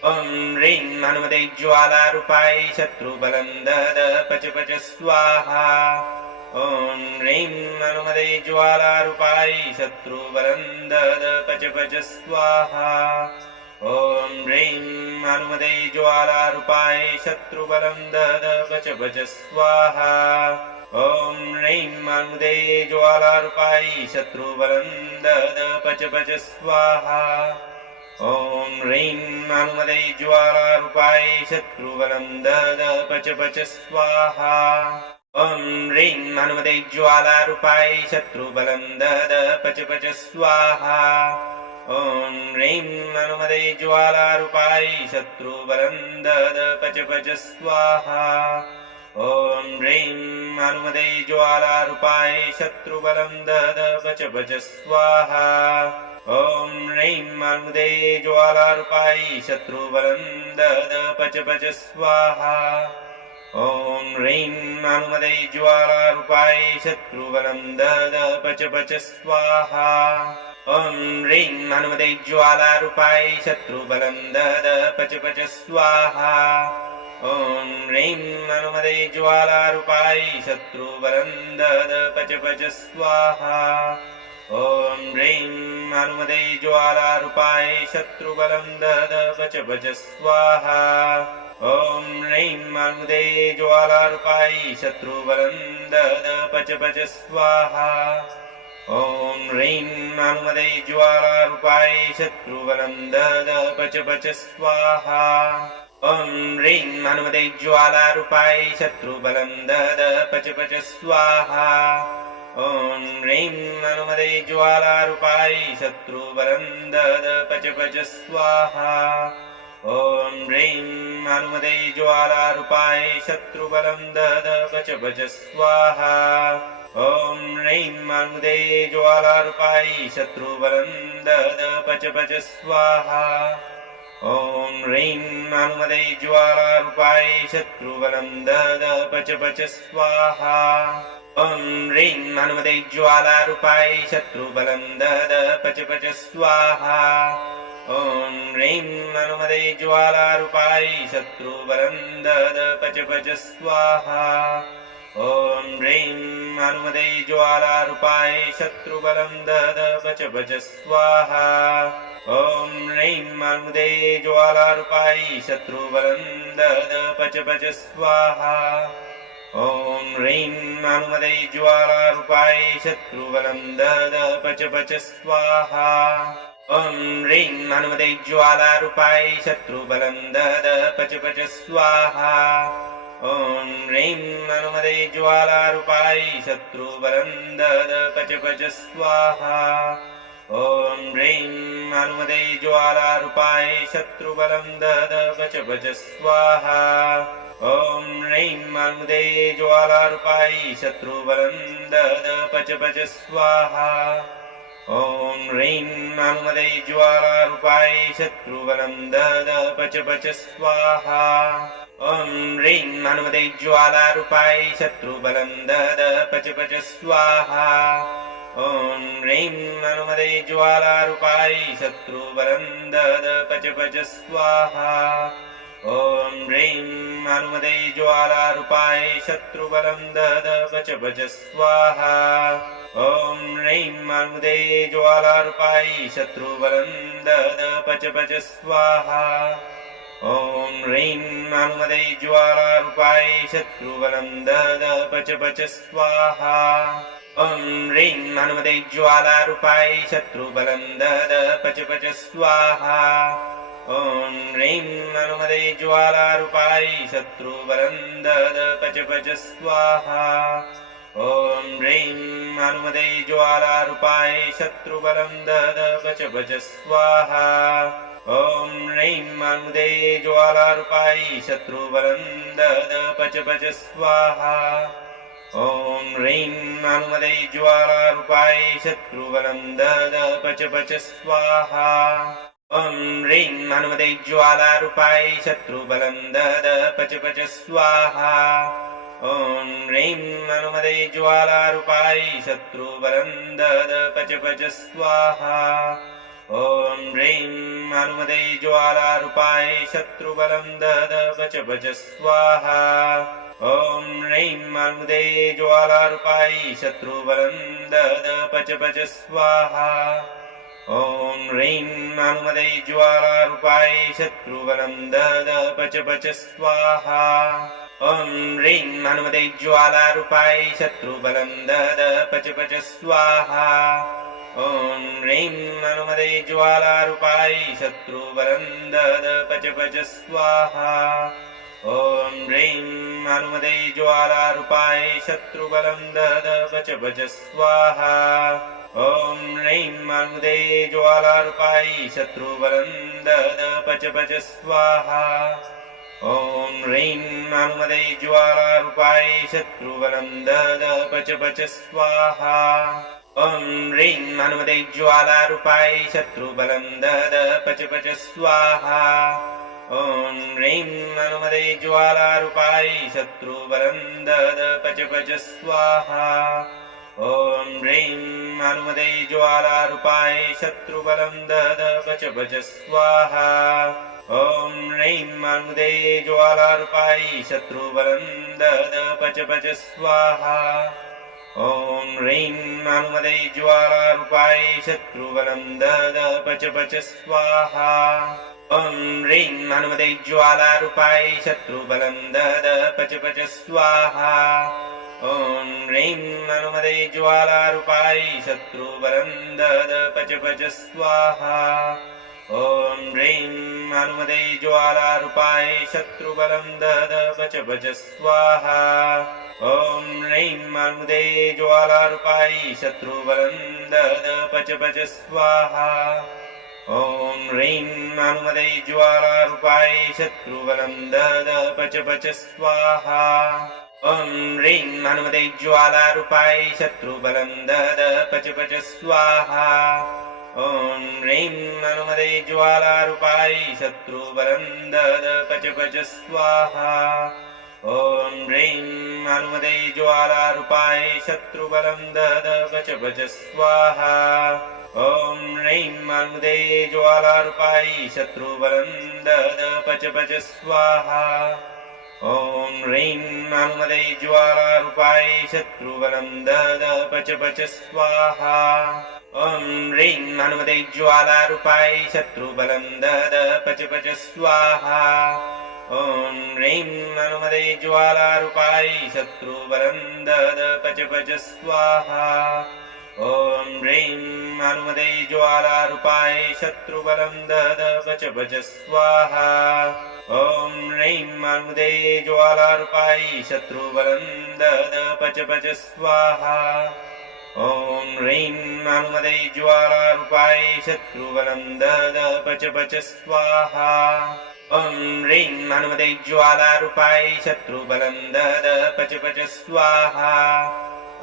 ॐ ह्रीं हनुमते ज्वालारूपायै शत्रुबलं दद पच पच स्वाहा ॐ ह्रीं हनुमते ज्वालारूपाय शत्रुबलं दद पच पच स्वाहा ॐ ह्रीं हनुमते ज्वालारूपाय शत्रुबलं दद पच पच स्वाहा ॐ ह्रीं हनुमते ज्वालारूपाय शत्रुबलं दद पच पच स्वाहा ॐ ह्रीं हनुमते ज्वालारूपाय शत्रुबलं दद पच पच स्वाहा ॐ ह्रीं हनुमते ज्वालारूपाय शत्रुबलं दद पच पच स्वाहा ॐ ह्रीं हनुमते ज्वालारूपाय शत्रुबलं दद पच पच स्वाहा ॐ ह्रीं हनुमते ज्वालारूपाय शत्रुबलं दद पच पच स्वाहा ॐ ह्रीं हनुमते ज्वालारूपाय शत्रुबलं दद पच पच स्वाहा ॐ ह्रीं हनुमते ज्वालारूपाय शत्रुबलं दद पच पच स्वाहा ॐ ह्रीं हनुमते ज्वालारूपाय शत्रुबलं दद पच पच स्वाहा ॐ ह्रीं हनुमते ज्वालारूपाय शत्रुबलं दद पच पच स्वाहा ॐ ह्रीं हनुमते ज्वालारूपाय शत्रुबलं दद पच पच स्वाहा ॐ ह्रीं हनुमते ज्वालारूपाय शत्रुबलं दद पच पच स्वाहा ॐ ह्रीं हनुमते ज्वालारूपाय शत्रुबलं दद पच पच स्वाहा ॐ ह्रीं हनुमते ज्वालारूपाय शत्रुबलं दद पच पच स्वाहा ॐ ह्रीं हनुमते ज्वालारूपाय शत्रुबलं दद पच पच स्वाहा ॐ ह्रीं हनुमते ज्वालारूपाय शत्रुबलं दद पच पच स्वाहा ॐ ह्रीं हनुमते ज्वालारूपाय शत्रुबलं दद पच पच स्वाहा ॐ ह्रीं हनुमते ज्वालारूपाय शत्रुबलं दद पच पच स्वाहा ॐ ह्रीं हनुमते ज्वालारूपाय शत्रुबलं दद पच पच स्वाहा ॐ ह्रीं हनुमते ज्वालारूपाय शत्रुबलं दद पच पच स्वाहा ॐ ह्रीं हनुमते ज्वालारूपाय शत्रुबलं दद पच पच स्वाहा ॐ ह्रीं हनुमते ज्वालारूपाय शत्रुबलं दद पच पच स्वाहा ॐ ह्रीं हनुमते ज्वालारूपाय शत्रुबलं दद पच पच स्वाहा ॐ ह्रीं हनुमते ज्वालारूपाय शत्रुबलं दद पच पच स्वाहा ॐ ह्रीं हनुमते ज्वालारूपाय शत्रुबलं दद पच पच स्वाहा ॐ ह्रीं हनुमते ज्वालारूपाय शत्रुबलं दद पच पच स्वाहा ॐ ह्रीं हनुमते ज्वालारूपाय शत्रुबलं दद पच पच स्वाहा ॐ ह्रीं हनुमते ज्वालारूपाय शत्रुबलं दद पच पच स्वाहा ॐ ह्रीं हनुमते ज्वालारूपाय शत्रुबलं दद पच पच स्वाहा ॐ ह्रीं हनुमते ज्वालारूपाय शत्रुबलं दद पच पच स्वाहा ॐ ह्रीं हनुमते ज्वालारूपाय शत्रुबलं दद पच पच स्वाहा ॐ ह्रीं हनुमते ज्वालारूपाय शत्रुबलं दद पच पच स्वाहा ॐ ह्रीं हनुमते ज्वालारूपाय शत्रुबलं दद पच पच स्वाहा ॐ ह्रीं हनुमते ज्वालारूपाय शत्रुबलं दद पच पच स्वाहा ॐ ह्रीं हनुमते ज्वालारूपाय शत्रुबलं दद पच पच स्वाहा ॐ ह्रीं हनुमते ज्वालारूपाय शत्रुबलं दद पच पच स्वाहा ॐ ह्रीं हनुमते ज्वालारूपाय शत्रुबलं दद पच पच स्वाहा ॐ ह्रीं हनुमते ज्वालारूपाय शत्रुबलं दद पच पच स्वाहा ॐ ह्रीं हनुमते ज्वालारूपाय शत्रुबलं दद पच पच स्वाहा ॐ ह्रीं हनुमते ज्वालारूपाय शत्रुबलं दद पच पच स्वाहा ॐ ह्रीं हनुमते ज्वालारूपाय शत्रुबलं दद पच पच स्वाहा ॐ ह्रीं ह्रीं मानुदे ज्वालारूपायै शत्रुबलं दद पच पच स्वाहा। ॐ ह्रीं मानुमदे ज्वालारूपायै शत्रुबलं दद पच पच स्वाहा। ॐ ह्रीं मानुमदे ज्वालारूपायै शत्रुबलं दद पच पच स्वाहा। ॐ ह्रीं मानुमदे ज्वालारूपायै शत्रुबलं दद पच पच स्वाहा। ॐ ह्रीं मानुमदे ज्वालारूपायै शत्रुबलं दद पच पच स्वाहा। ॐ ह्रीं मानुमदे ज्वालारूपायै शत्रुबलं दद पच पच स्वाहा। ॐ ह्रीं मानुमदे ज्वालारूपायै शत्रुबलं दद पच पच स्वाहा। ॐ ह्रीं मानुमदे ज्वालारूपायै शत्रुबलं दद पच पच स्वाहा। ॐ ह्रीं मानुमदे ज्वालारूपायै शत्रुबलं दद पच पच स्वाहा। ॐ ह्रीं मानुमदे ज्वालारूपायै शत्रुबलं दद पच पच स्वाहा। ॐ ह्रीं मानुमदे ज्वालारूपायै शत्रुबलं दद पच पच स्वाहा। ॐ ह्रीं मानुमदे ज्वालारूपायै शत्रुबलं दद पच पच स्वाहा। ॐ ह्रीं मानुमदे ज्वालारूपायै शत्रुबलं दद पच पच स्वाहा। ॐ ह्रीं मानुमदे ज्वालारूपायै शत्रुबलं दद पच पच स्वाहा। ॐ ह्रीं मानुमदे ज्वालारूपायै शत्रुबलं दद पच पच स्वाहा। ॐ ह्रीं मानुमदे ज्वालारूपायै शत्रुबलं दद पच पच स्वाहा। ॐ ह्रीं मानुमदे ज्वालारूपायै शत्रुबलं दद पच पच स्वाहा। ॐ ह्रीं मानुमदे ज्वालारूपायै शत्रुबलं दद पच पच स्वाहा। ॐ ह्रीं मानुमदे ज्वालारूपायै शत्रुबलं दद पच पच स्वाहा। ॐ ह्रीं मानुमदे ज्वालारूपायै शत्रुबलं दद पच पच स्वाहा। ॐ ह्रीं मानुमदे ज्वालारूपायै शत्रुबलं दद पच पच स्वाहा। ॐ ह्रीं मानुमदे ज्वालारूपायै शत्रुबलं दद पच पच स्वाहा। ॐ ह्रीं मानुमदे ज्वालारूपायै शत्रुबलं दद पच पच स्वाहा। ॐ ह्रीं मानुमदे ज्वालारूपायै शत्रुबलं दद पच पच स्वाहा। ॐ ह्रीं मानुमदे ज्वालारूपायै शत्रुबलं दद पच पच स्वाहा। ॐ ह्रीं मानुमदे ज्वालारूपायै शत्रुबलं दद पच पच स्वाहा। ॐ ह्रीं मानुमदे ज्वालारूपायै शत्रुबलं दद पच पच स्वाहा। ॐ ह्रीं मानुमदे ज्वालारूपायै शत्रुबलं दद पच पच स्वाहा।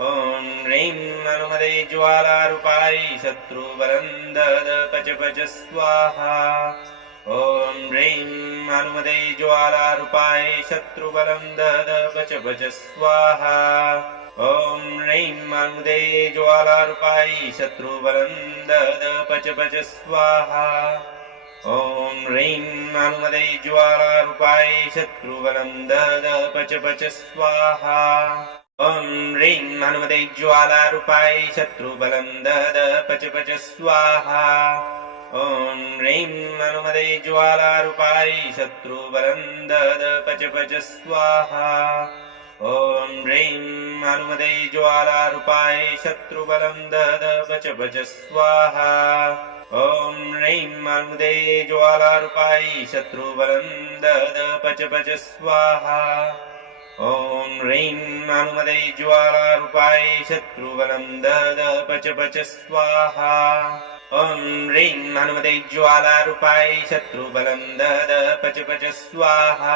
ॐ ह्रीं मानुमदे ज्वालारूपायै शत्रुबलं दद पच पच स्वाहा। ॐ ह्रीं मानुमदे ज्वालारूपायै शत्रुबलं दद पच पच स्वाहा। ॐ ह्रीं मानुमदे ज्वालारूपायै शत्रुबलं दद पच पच स्वाहा। ॐ ह्रीं मानुमदे ज्वालारूपायै शत्रुबलं दद पच पच स्वाहा। ॐ ह्रीं मानुमदे ज्वालारूपायै शत्रुबलं दद पच पच स्वाहा। ॐ ह्रीं मानुमदे ज्वालारूपायै शत्रुबलं दद पच पच स्वाहा। ॐ ह्रीं मानुमदे ज्वालारूपायै शत्रुबलं दद पच पच स्वाहा। ॐ ह्रीं मानुमदे ज्वालारूपायै शत्रुबलं दद पच पच स्वाहा। ॐ ह्रीं मानुमदे ज्वालारूपायै शत्रुबलं दद पच पच स्वाहा। ॐ ह्रीं मानुमदे ज्वालारूपायै शत्रुबलं दद पच पच स्वाहा।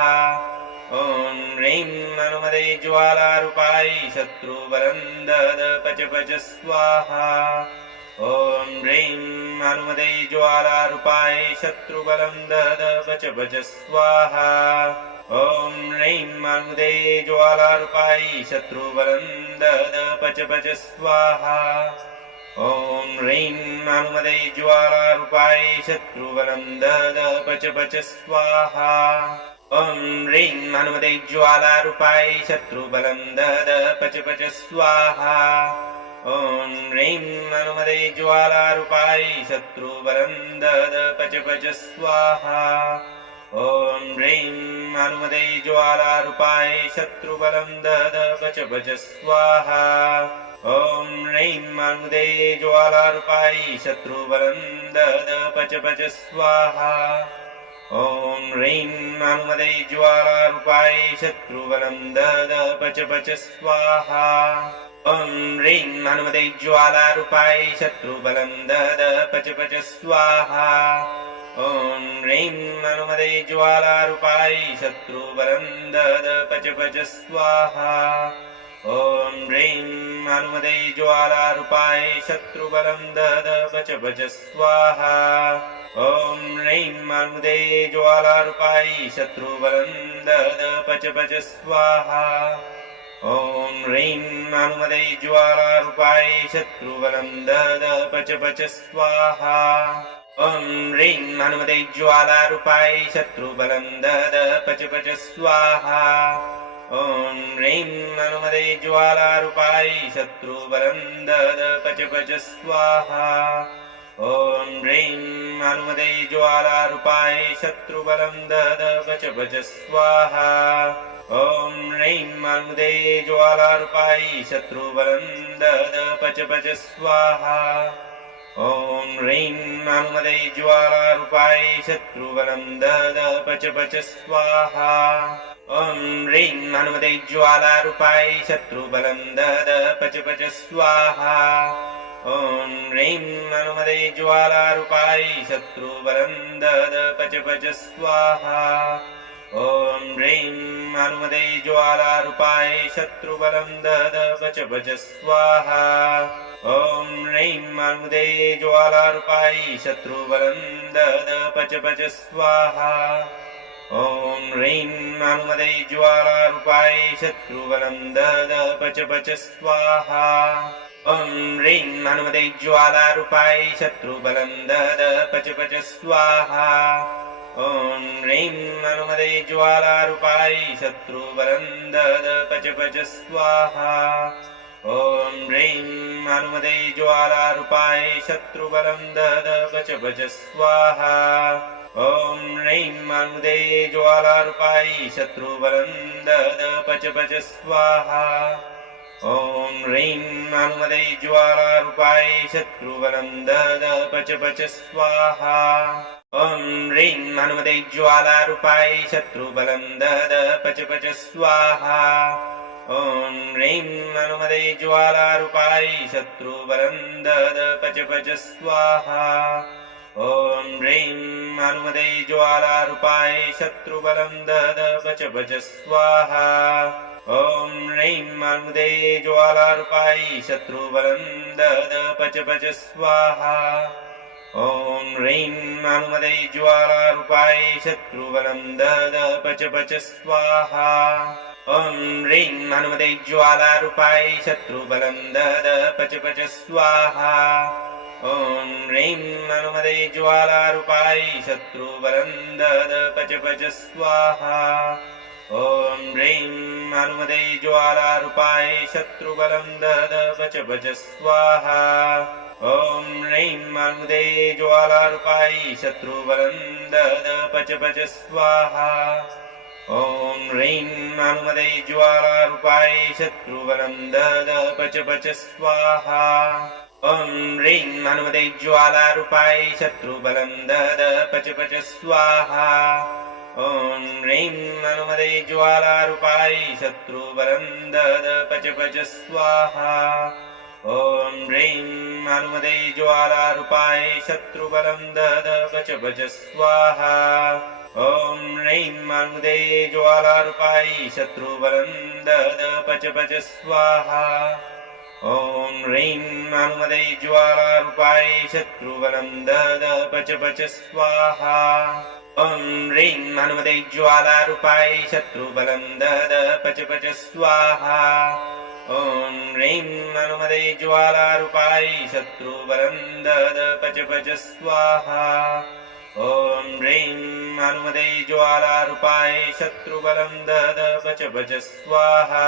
ॐ ह्रीं मानुमदे ज्वालारूपायै शत्रुबलं दद पच पच स्वाहा। ॐ ह्रीं मानुमदे ज्वालारूपायै शत्रुबलं दद पच पच स्वाहा। ॐ ह्रीं मानुमदे ज्वालारूपायै शत्रुबलं दद पच पच स्वाहा। ॐ ह्रीं मानुमदे ज्वालारूपायै शत्रुबलं दद पच पच स्वाहा। ॐ ह्रीं हनुमते ज्वालारूपाय शत्रुबलं दद पच पच स्वाहा ॐ ह्रीं हनुमते ज्वालारूपाय शत्रुबलं दद पच पच स्वाहा ॐ ह्रीं हनुमते ज्वालारूपाय शत्रुबलं दद पच पच स्वाहा ॐ ह्रीं हनुमते ज्वालारूपाय शत्रुबलं दद पच पच स्वाहा ॐ ह्रीं हनुमते ज्वालारूपाय शत्रुबलं दद पच पच स्वाहा ॐ ह्रीं हनुमते ज्वालारूपाय शत्रुबलं दद पच पच स्वाहा ॐ ह्रीं हनुमते ज्वालारूपाय शत्रुबलं दद पच पच स्वाहा ॐ ह्रीं हनुमते ज्वालारूपाय शत्रुबलं दद पच पच स्वाहा ॐ ह्रीं हनुमते ज्वालारूपाय शत्रुबलं दद पच पच स्वाहा ॐ ह्रीं हनुमते ज्वालारूपाय शत्रुबलं दद पच पच स्वाहा ॐ ह्रीं हनुमते ज्वालारूपाय शत्रुबलं दद पच पच स्वाहा ॐ ह्रीं हनुमते ज्वालारूपाय शत्रुबलं दद पच पच स्वाहा ॐ ह्रीं हनुमते ज्वालारूपाय शत्रुबलं दद पच पच स्वाहा ॐ ह्रीं हनुमते ज्वालारूपाय शत्रुबलं दद पच पच स्वाहा ॐ ह्रीं हनुमते ज्वालारूपाय शत्रुबलं दद पच पच स्वाहा ॐ ह्रीं हनुमते ज्वालारूपाय शत्रुबलं दद पच पच स्वाहा ॐ ह्रीं हनुमते ज्वालारूपाय शत्रुबलं दद पच पच स्वाहा ॐ ह्रीं हनुमते ज्वालारूपाय शत्रुबलं दद पच पच स्वाहा ॐ ह्रीं हनुमते ज्वालारूपाय शत्रुबलं दद पच पच स्वाहा ॐ ह्रीं हनुमते ज्वालारूपाय शत्रुबलं दद पच पच स्वाहा ॐ ह्रीं हनुमते ज्वालारूपाय शत्रुबलं दद पच पच स्वाहा ॐ ह्रीं हनुमते ज्वालारूपाय शत्रुबलं दद पच पच स्वाहा ॐ ह्रीं हनुमते ज्वालारूपाय शत्रुबलं दद पच पच स्वाहा ॐ ह्रीं हनुमते ज्वालारूपाय शत्रुबलं दद पच पच स्वाहा ॐ ह्रीं हनुमते ज्वालारूपाय शत्रुबलं दद पच पच स्वाहा ॐ ह्रीं हनुमते ज्वालारूपाय शत्रुबलं दद पच पच स्वाहा ॐ ह्रीं हनुमते ज्वालारूपाय शत्रुबलं दद पच पच स्वाहा ॐ ह्रीं हनुमते ज्वालारूपाय शत्रुबलं दद पच पच स्वाहा ॐ ह्रीं हनुमते ज्वालारूपाय शत्रुबलं दद पच पच स्वाहा ॐ ह्रीं हनुमते ज्वालारूपाय शत्रुबलं दद पच पच स्वाहा ॐ ह्रीं हनुमते ज्वालारूपाय शत्रुबलं दद पच पच स्वाहा ॐ ह्रीं हनुमते ज्वालारूपाय शत्रुबलं दद पच पच स्वाहा ॐ ह्रीं हनुमते ज्वालारूपाय शत्रुबलं दद पच पच स्वाहा ॐ ह्रीं हनुमते ज्वालारूपाय शत्रुबलं दद पच पच स्वाहा ॐ ह्रीं हनुमते ज्वालारूपाय शत्रुबलं दद पच पच स्वाहा ॐ ह्रीं हनुमते ज्वालारूपाय शत्रुबलं दद पच पच स्वाहा ॐ ह्रीं हनुमते ज्वालारूपाय शत्रुबलं दद पच पच स्वाहा ॐ ह्रीं हनुमते ज्वालारूपाय शत्रुबलं दद पच पच स्वाहा ॐ ह्रीं हनुमते ज्वालारूपाय शत्रुबलं दद पच पच स्वाहा ॐ ह्रीं हनुमते ज्वालारूपाय शत्रुबलं दद पच पच स्वाहा ॐ ह्रीं हनुमते ज्वालारूपाय शत्रुबलं दद पच पच स्वाहा ॐ ह्रीं हनुमते ज्वालारूपाय शत्रुबलं दद पच पच स्वाहा ॐ ह्रीं हनुमते ज्वालारूपाय शत्रुबलं दद पच पच स्वाहा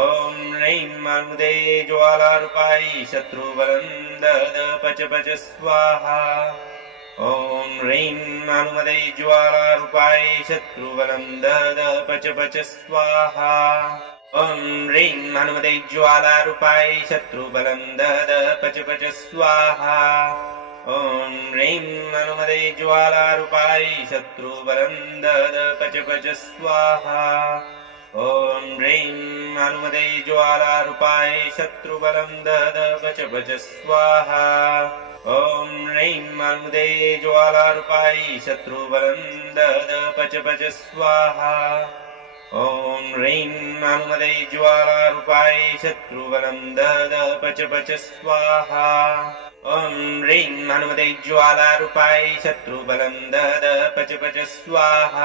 ॐ ह्रीं हनुमते ज्वालारूपाय शत्रुबलं दद पच पच स्वाहा ॐ ह्रीं हनुमते ज्वालारूपाय शत्रुबलं दद पच पच स्वाहा ॐ ह्रीं हनुमते ज्वालारूपाय शत्रुबलं दद पच पच स्वाहा ॐ ह्रीं हनुमते ज्वालारूपाय शत्रुबलं दद पच पच स्वाहा ॐ ह्रीं हनुमते ज्वालारूपाय शत्रुबलं दद पच पच स्वाहा ॐ ह्रीं हनुमते ज्वालारूपाय शत्रुबलं दद पच पच स्वाहा ॐ ह्रीं हनुमते ज्वालारूपाय शत्रुबलं दद पच पच स्वाहा ॐ ह्रीं हनुमते ज्वालारूपाय शत्रुबलं दद पच पच स्वाहा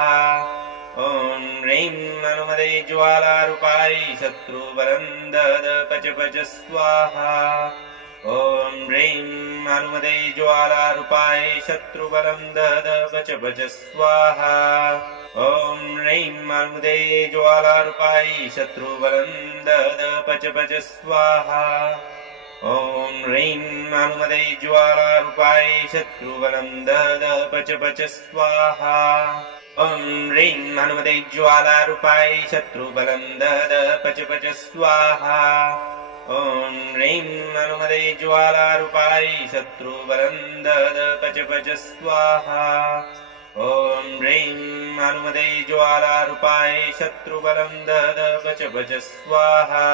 ॐ ह्रीं हनुमते ज्वालारूपाय शत्रुबलं दद पच पच स्वाहा ॐ ह्रीं हनुमते ज्वालारूपाय शत्रुबलं दद पच पच स्वाहा ॐ ह्रीं हनुमते ज्वालारूपाय शत्रुबलं दद पच पच स्वाहा ॐ ह्रीं हनुमते ज्वालारूपाय शत्रुबलं दद पच पच स्वाहा ॐ ह्रीं हनुमते ज्वालारूपाय शत्रुबलं दद पच पच स्वाहा ॐ ह्रीं हनुमते ज्वालारूपाय शत्रुबलं दद पच पच स्वाहा ॐ ह्रीं हनुमते ज्वालारूपाय शत्रुबलं दद पच पच स्वाहा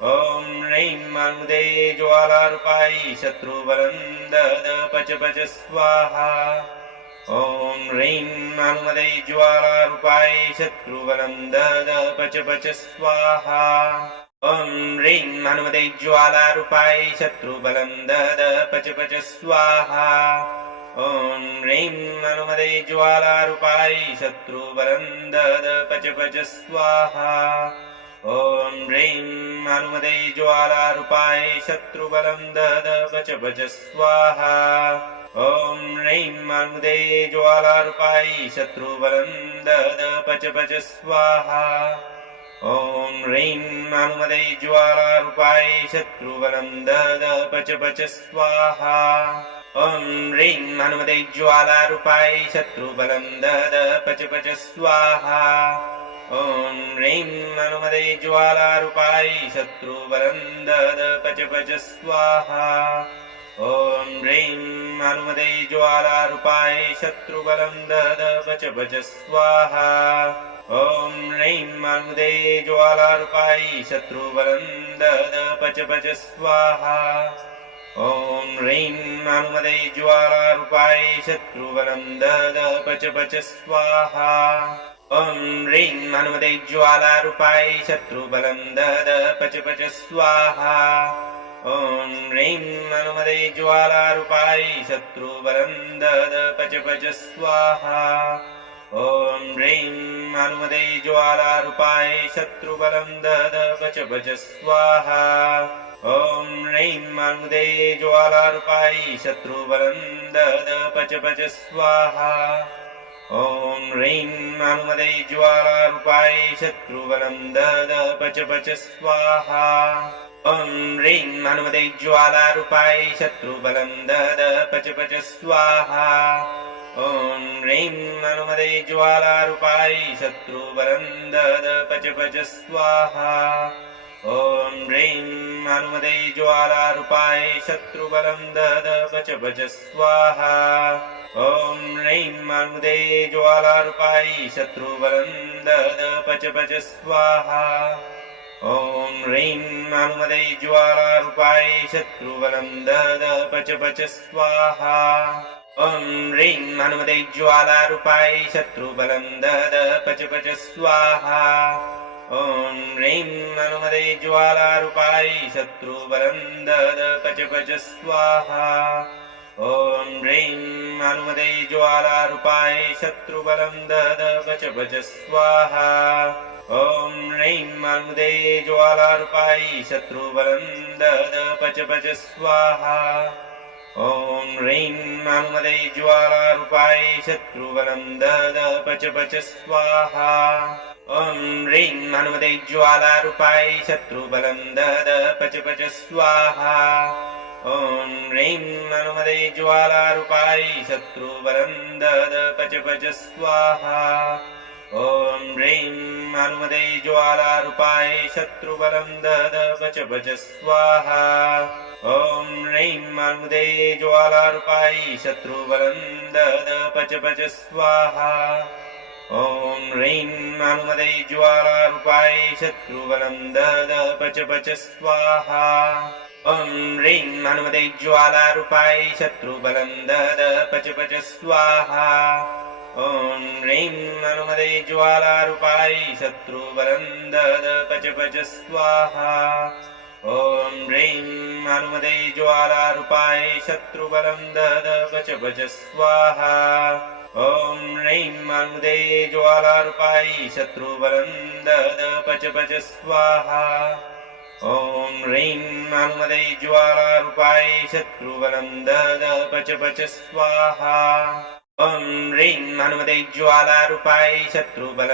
ॐ ह्रीं हनुमते ज्वालारूपाय शत्रुबलं दद पच पच स्वाहा ॐ ह्रीं हनुमते ज्वालारूपाय शत्रुबलं दद पच पच स्वाहा ॐ ह्रीं हनुमते ज्वालारूपाय शत्रुबलं दद पच पच स्वाहा ॐ ह्रीं हनुमते ज्वालारूपाय शत्रुबलं दद पच पच स्वाहा ॐ ह्रीं हनुमते ज्वालारूपाय शत्रुबलं दद पच पच स्वाहा ॐ ह्रीं हनुमते ज्वालारूपाय शत्रुबलं दद पच पच स्वाहा ॐ ह्रीं हनुमते ज्वालारूपाय शत्रुबलं दद पच पच स्वाहा ॐ ह्रीं हनुमते ज्वालारूपाय शत्रुबलं दद पच पच स्वाहा ॐ ह्रीं हनुमते ज्वालारूपाय शत्रुबलं दद पच पच स्वाहा ॐ ह्रीं हनुमते ज्वालारूपाय शत्रुबलं दद पच पच स्वाहा ॐ ह्रीं हनुमते ज्वालारूपाय शत्रुबलं दद पच पच स्वाहा ॐ ह्रीं हनुमते ज्वालारूपाय शत्रुबलं दद पच पच स्वाहा ॐ ह्रीं हनुमते ज्वालारूपाय शत्रुबलं दद पच पच स्वाहा ॐ ह्रीं हनुमते ज्वालारूपाय शत्रुबलं दद पच पच स्वाहा ॐ ह्रीं हनुमते ज्वालारूपाय शत्रुबलं दद पच पच स्वाहा ॐ ह्रीं हनुमते ज्वालारूपाय शत्रुबलं दद पच पच स्वाहा ॐ ह्रीं हनुमते ज्वालारूपाय शत्रुबलं दद पच पच स्वाहा ॐ ह्रीं हनुमते ज्वालारूपाय शत्रुबलं दद पच पच स्वाहा ॐ ह्रीं हनुमते ज्वालारूपाय शत्रुबलं दद पच पच स्वाहा ॐ ह्रीं हनुमते ज्वालारूपाय शत्रुबलं दद पच पच स्वाहा ॐ ह्रीं हनुमते ज्वालारूपाय शत्रुबलं दद पच पच स्वाहा ॐ ह्रीं हनुमते ज्वालारूपाय शत्रुबलं दद पच पच स्वाहा ॐ ह्रीं हनुमते ज्वालारूपाय शत्रुबलं दद पच पच स्वाहा ॐ ह्रीं हनुमते ज्वालारूपाय शत्रुबलं दद पच पच स्वाहा ॐ ह्रीं हनुमते ज्वालारूपाय शत्रुबलं दद पच पच स्वाहा ॐ ह्रीं हनुमते ज्वालारूपाय शत्रुबलं दद पच पच स्वाहा ॐ ह्रीं हनुमते ज्वालारूपाय शत्रुबलं दद पच पच स्वाहा ॐ ह्रीं हनुमते ज्वालारूपाय शत्रुबलं दद पच पच स्वाहा ॐ ह्रीं हनुमते ज्वालारूपाय शत्रुबलं दद पच पच स्वाहा ॐ ह्रीं हनुमते ज्वालारूपाय शत्रुबलं दद पच पच स्वाहा ॐ ह्रीं हनुमते ज्वालारूपाय शत्रुबलं दद पच पच स्वाहा ॐ ह्रीं हनुमते ज्वालारूपाय शत्रुबलं दद पच पच स्वाहा ॐ ह्रीं हनुमते ज्वालारूपाय शत्रुबलं दद पच पच स्वाहा ॐ ह्रीं हनुमते ज्वालारूपाय शत्रुबलं दद पच पच स्वाहा ॐ ह्रीं हनुमते ज्वालारूपाय शत्रुबलं दद पच पच स्वाहा ॐ ह्रीं हनुमते ज्वालारूपाय शत्रुबलं दद पच पच स्वाहा ॐ ह्रीं हनुमते ज्वालारूपाय शत्रुबलं दद पच पच स्वाहा ॐ ह्रीं हनुमते ज्वालारूपाय शत्रुबलं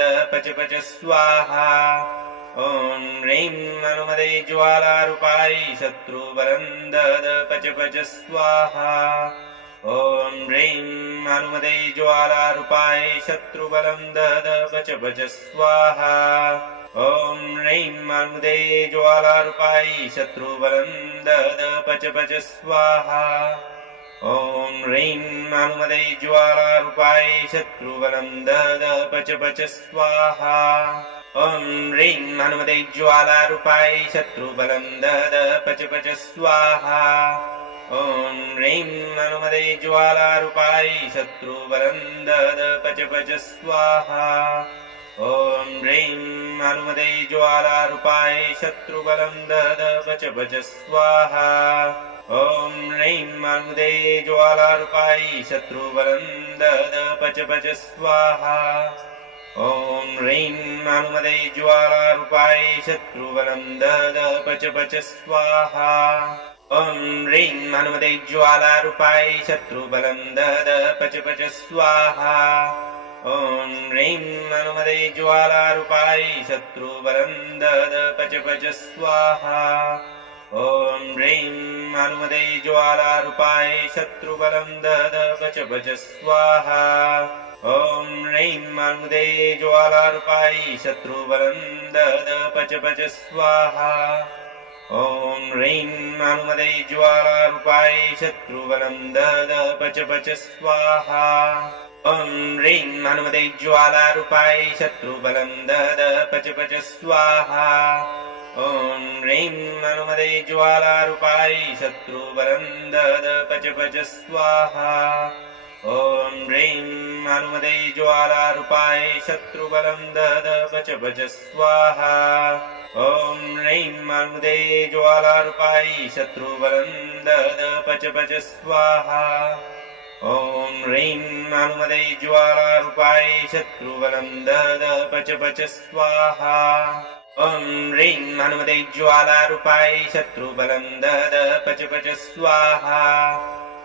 दद पच पच स्वाहा ॐ ह्रीं हनुमते ज्वालारूपाय शत्रुबलं दद पच पच स्वाहा ॐ ह्रीं हनुमते ज्वालारूपाय शत्रुबलं दद पच पच स्वाहा ॐ ह्रीं हनुमते ज्वालारूपाय शत्रुबलं दद पच पच स्वाहा ॐ ह्रीं हनुमते ज्वालारूपाय शत्रुबलं दद पच पच स्वाहा ॐ ह्रीं हनुमते ज्वालारूपाय शत्रुबलं दद पच पच स्वाहा ॐ ह्रीं हनुमते ज्वालारूपाय शत्रुबलं दद पच पच स्वाहा ॐ ह्रीं हनुमते ज्वालारूपाय शत्रुबलं दद पच पच स्वाहा ॐ ह्रीं हनुमते ज्वालारूपाय शत्रुबलं दद पच पच स्वाहा ॐ ह्रीं हनुमते ज्वालारूपाय शत्रुबलं दद पच पच स्वाहा ॐ ह्रीं हनुमते ज्वालारूपाय शत्रुबलं दद पच पच स्वाहा ॐ ह्रीं हनुमते ज्वालारूपाय शत्रुबलं दद पच पच स्वाहा ॐ ह्रीं हनुमते ज्वालारूपाय शत्रुबलं दद पच पच स्वाहा ॐ ह्रीं हनुमते ज्वालारूपाय शत्रुबलं दद पच पच स्वाहा ॐ ह्रीं हनुमते ज्वालारूपाय शत्रुबलं दद पच पच स्वाहा ॐ ह्रीं हनुमते ज्वालारूपाय शत्रुबलं दद पच पच स्वाहा ॐ ह्रीं हनुमते ज्वालारूपाय शत्रुबलं दद पच पच स्वाहा ॐ ह्रीं हनुमते ज्वालारूपाय शत्रुबलं दद पच पच स्वाहा ॐ ह्रीं हनुमते ज्वालारूपाय शत्रुबलं दद पच पच स्वाहा ॐ ह्रीं हनुमते ज्वालारूपाय शत्रुबलं दद पच पच स्वाहा ॐ ह्रीं हनुमते ज्वालारूपाय शत्रुबलं दद पच पच स्वाहा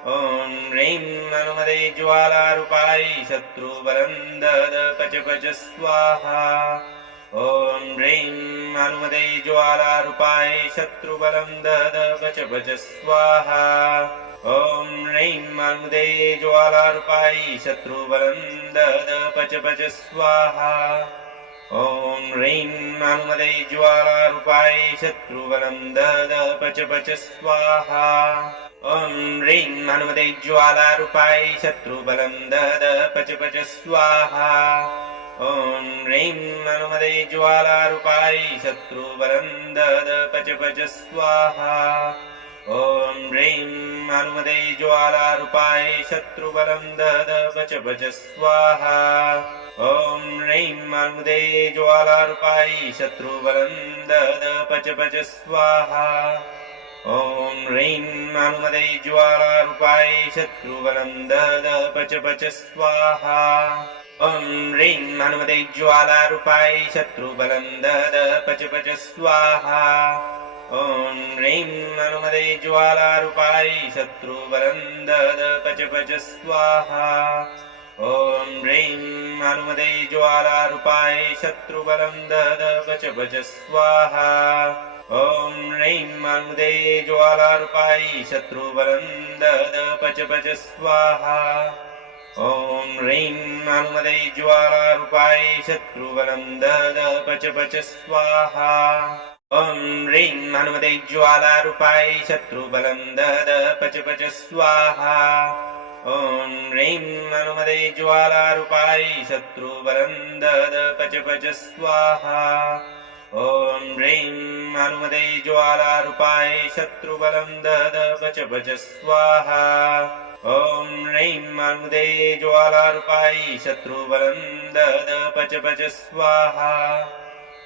ॐ ह्रीं हनुमते ज्वालारूपाय शत्रुबलं दद पच पच स्वाहा ॐ ह्रीं हनुमते ज्वालारूपाय शत्रुबलं दद पच पच स्वाहा ॐ ह्रीं हनुमते ज्वालारूपाय शत्रुबलं दद पच पच स्वाहा ॐ ह्रीं हनुमते ज्वालारूपाय शत्रुबलं दद पच पच स्वाहा ॐ ह्रीं हनुमते ज्वालारूपाय शत्रुबलं दद पच पच स्वाहा ॐ ह्रीं हनुमते ज्वालारूपाय शत्रुबलं दद पच पच स्वाहा ॐ ह्रीं हनुमते ज्वालारूपाय शत्रुबलं दद पच पच स्वाहा ॐ ह्रीं हनुमते ज्वालारूपाय शत्रुबलं दद पच पच स्वाहा ॐ ह्रीं हनुमते ज्वालारूपाय शत्रुबलं दद पच पच स्वाहा ॐ ह्रीं हनुमते ज्वालारूपाय शत्रुबलं दद पच पच स्वाहा ॐ ह्रीं हनुमते ज्वालारूपाय शत्रुबलं दद पच पच स्वाहा ॐ ह्रीं हनुमते ज्वालारूपाय शत्रुबलं दद पच पच स्वाहा ॐ ह्रीं हनुमते ज्वालारूपाय शत्रुबलं दद पच पच स्वाहा ॐ ह्रीं हनुमते ज्वालारूपाय शत्रुबलं दद पच पच स्वाहा ॐ ह्रीं हनुमते ज्वालारूपाय शत्रुबलं दद पच पच स्वाहा ॐ ह्रीं हनुमते ज्वालारूपाय शत्रुबलं दद पच पच स्वाहा ॐ ह्रीं हनुमते ज्वालारूपाय शत्रुबलं दद पच पच स्वाहा ॐ ह्रीं हनुमते ज्वालारूपाय शत्रुबलं दद पच पच स्वाहा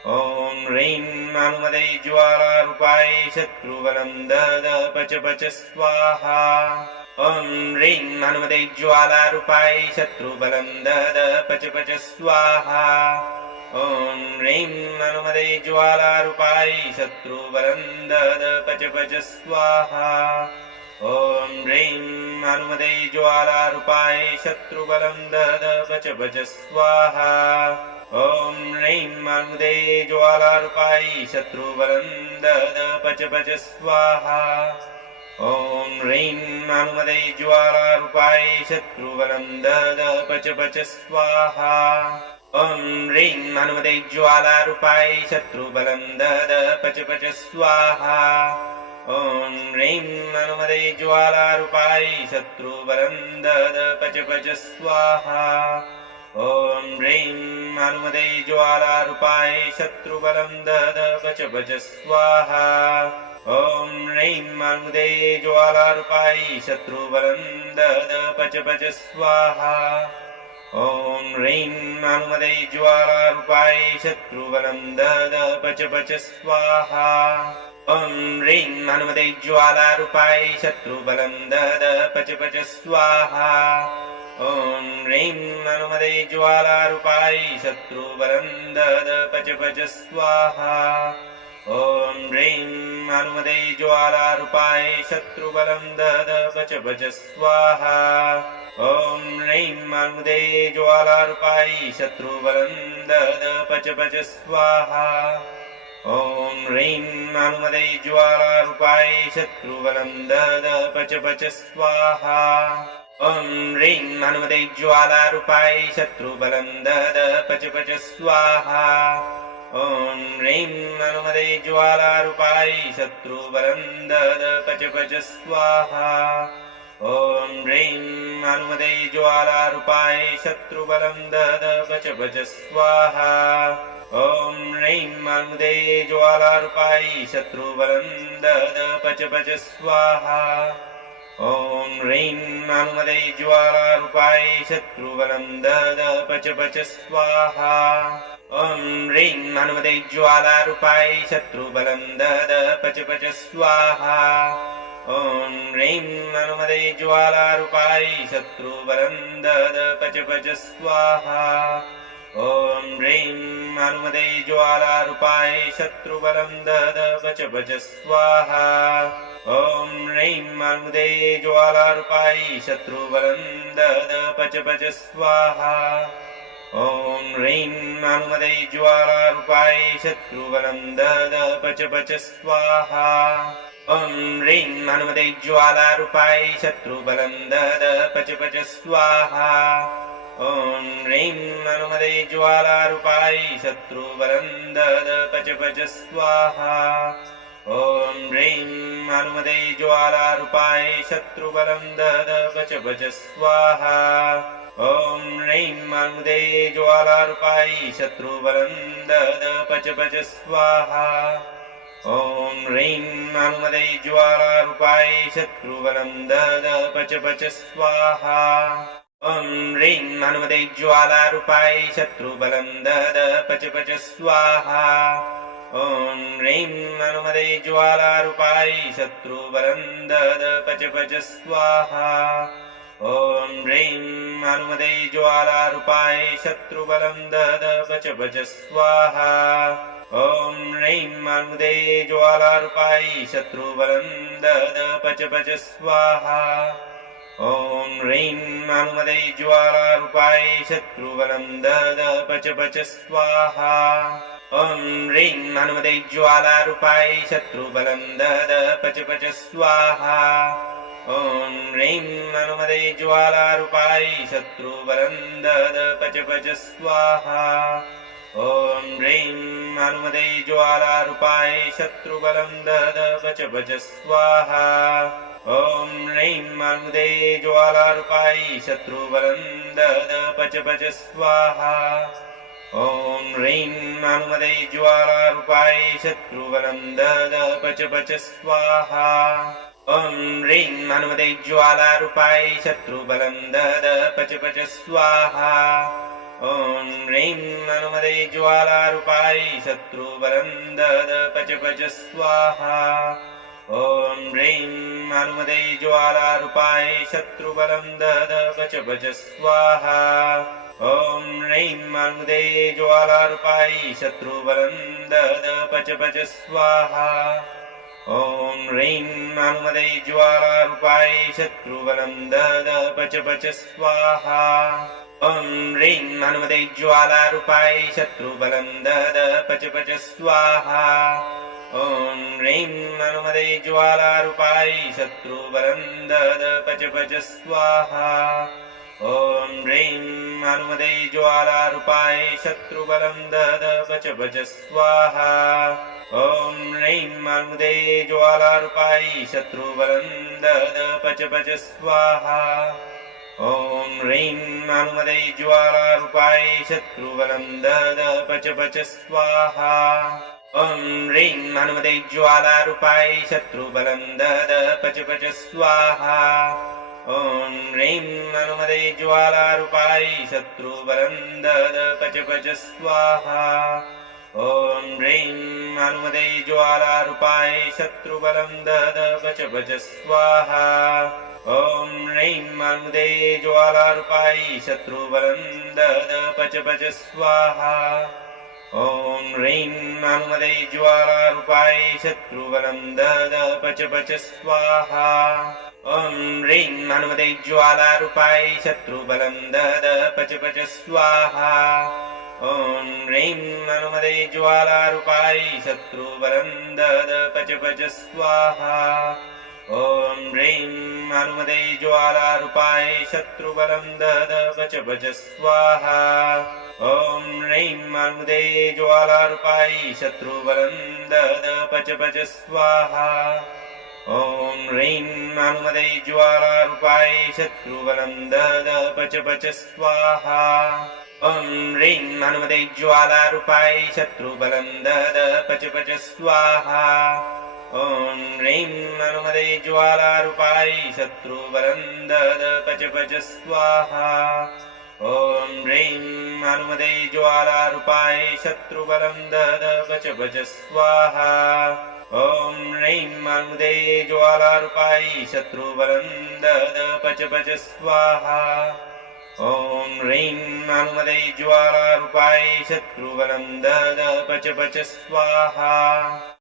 ॐ ह्रीं हनुमते ज्वालारूपाय शत्रुबलं दद पच पच स्वाहा ॐ ह्रीं हनुमते ज्वालारूपाय शत्रुबलं दद पच पच स्वाहा ॐ ह्रीं हनुमते ज्वालारूपाय शत्रुबलं दद पच पच स्वाहा ॐ ह्रीं हनुमते ज्वालारूपाय शत्रुबलं दद पच पच स्वाहा ॐ ह्रीं हनुमते ज्वालारूपाय शत्रुबलं दद पच पच स्वाहा ॐ ह्रीं हनुमते ज्वालारूपाय शत्रुबलं दद पच पच स्वाहा ॐ ह्रीं हनुमते ज्वालारूपाय शत्रुबलं दद पच पच स्वाहा ॐ ह्रीं हनुमते ज्वालारूपाय शत्रुबलं दद पच पच स्वाहा ॐ ह्रीं हनुमते ज्वालारूपाय शत्रुबलं दद पच पच स्वाहा ॐ ह्रीं हनुमते ज्वालारूपाय शत्रुबलं दद पच पच स्वाहा ॐ ह्रीं हनुमते ज्वालारूपाय शत्रुबलं दद पच पच स्वाहा ॐ ह्रीं हनुमते ज्वालारूपाय शत्रुबलं दद पच पच स्वाहा ॐ ह्रीं हनुमते ज्वालारूपाय शत्रुबलं दद पच पच स्वाहा ॐ ह्रीं हनुमते ज्वालारूपाय शत्रुबलं दद पच पच स्वाहा ॐ ह्रीं हनुमते ज्वालारूपाय शत्रुबलं दद पच पच स्वाहा ॐ ह्रीं हनुमते ज्वालारूपाय शत्रुबलं दद पच पच स्वाहा ॐ ह्रीं हनुमते ज्वालारूपाय शत्रुबलं दद पच पच स्वाहा ॐ ह्रीं हनुमते ज्वालारूपाय शत्रुबलं दद पच पच स्वाहा ॐ ह्रीं हनुमते ज्वालारूपाय शत्रुबलं दद पच पच स्वाहा ॐ ह्रीं हनुमते ज्वालारूपाय शत्रुबलं दद पच पच स्वाहा ॐ ह्रीं हनुमते ज्वालारूपाय शत्रुबलं दद पच पच स्वाहा ॐ ह्रीं हनुमते ज्वालारूपाय शत्रुबलं दद पच पच स्वाहा ॐ ह्रीं हनुमते ज्वालारूपाय शत्रुबलं दद पच पच स्वाहा ॐ ह्रीं हनुमते ज्वालारूपाय शत्रुबलं दद पच पच स्वाहा ॐ ह्रीं हनुमते ज्वालारूपाय शत्रुबलं दद पच पच स्वाहा ॐ ह्रीं हनुमते ज्वालारूपाय शत्रुबलं दद पच पच स्वाहा ॐ ह्रीं हनुमते ज्वालारूपाय शत्रुबलं दद पच पच स्वाहा ॐ ह्रीं हनुमते ज्वालारूपाय शत्रुबलं दद पच पच स्वाहा ॐ ह्रीं हनुमते ज्वालारूपाय शत्रुबलं दद पच पच स्वाहा ॐ ह्रीं हनुमते ज्वालारूपाय शत्रुबलं दद पच पच स्वाहा ॐ ह्रीं हनुमते ज्वालारूपाय शत्रुबलं दद पच पच स्वाहा ॐ ह्रीं हनुमते ज्वालारूपाय शत्रुबलं दद पच पच स्वाहा ॐ ह्रीं हनुमते ज्वालारूपाय शत्रुबलं दद पच पच स्वाहा ॐ ह्रीं हनुमते ज्वालारूपाय शत्रुबलं दद पच पच स्वाहा ॐ ह्रीं मान्मुदे ज्वालारूपायै शत्रुबलं दद पच पच स्वाहा ॐ ह्रीं मानुमदे ज्वालारूपायै शत्रुबलं दद पच पच स्वाहा ॐ ह्रीं मानुमदे ज्वालारूपायै शत्रुबलं दद पच पच स्वाहा ॐ ह्रीं मानुमदे ज्वालारूपायै शत्रुबलं दद पच पच स्वाहा ॐ ह्रीं मानुमदे ज्वालारूपायै शत्रुबलं दद पच पच स्वाहा ॐ ह्रीं मानुमदे ज्वालारूपायै शत्रुबलं दद पच पच स्वाहा ॐ ह्रीं मानुमदे ज्वालारूपायै शत्रुबलं दद पच पच स्वाहा ॐ ह्रीं मानुमदे ज्वालारूपायै शत्रुबलं दद पच पच स्वाहा ॐ ह्रीं मानुमदे ज्वालारूपायै शत्रुबलं दद पच पच स्वाहा ॐ ह्रीं मानुमदे ज्वालारूपायै शत्रुबलं दद पच पच स्वाहा ॐ ह्रीं मानुमदे ज्वालारूपायै शत्रुबलं दद पच पच स्वाहा ॐ ह्रीं मानुमदे ज्वालारूपायै शत्रुबलं दद पच पच स्वाहा ॐ ह्रीं मानुमदे ज्वालारूपायै शत्रुबलं दद पच पच स्वाहा ॐ ह्रीं मानुमदे ज्वालारूपायै शत्रुबलं दद पच पच स्वाहा ॐ ह्रीं मानुमदे ज्वालारूपायै शत्रुबलं दद पच पच स्वाहा ॐ ह्रीं मानुमदे ज्वालारूपायै शत्रुबलं दद पच पच स्वाहा ॐ ह्रीं मानुमदे ज्वालारूपायै शत्रुबलं दद पच पच स्वाहा ॐ ह्रीं मानुमदे ज्वालारूपायै शत्रुबलं दद पच पच स्वाहा ॐ ह्रीं मानुमदे ज्वालारूपायै शत्रुबलं दद पच पच स्वाहा ॐ ह्रीं मानुमदे ज्वालारूपायै शत्रुबलं दद पच पच स्वाहा ॐ ह्रीं मानुमदे ज्वालारूपायै शत्रुबलं दद पच पच स्वाहा ॐ ह्रीं मानुमदे ज्वालारूपायै शत्रुबलं दद पच पच स्वाहा ॐ ह्रीं मानुमदे ज्वालारूपायै शत्रुबलं दद पच पच स्वाहा ॐ ह्रीं मानुमदे ज्वालारूपायै शत्रुबलं दद पच पच स्वाहा ॐ ह्रीं मानुमदे ज्वालारूपायै शत्रुबलं दद पच पच स्वाहा ॐ ह्रीं मानुमदे ज्वालारूपायै शत्रुबलं दद पच पच स्वाहा ॐ ह्रीं मानुमदे ज्वालारूपायै शत्रुबलं दद पच पच स्वाहा ॐ ह्रीं मानुमदे ज्वालारूपायै शत्रुबलं दद पच पच स्वाहा ॐ ह्रीं मानुमदे ज्वालारूपायै शत्रुबलं दद पच पच स्वाहा ॐ ह्रीं मानुमदे ज्वालारूपायै शत्रुबलं दद पच पच स्वाहा ॐ ह्रीं मानुमदे ज्वालारूपायै शत्रुबलं दद पच पच स्वाहा ॐ ह्रीं मानुमदे ज्वालारूपायै शत्रुबलं दद पच पच स्वाहा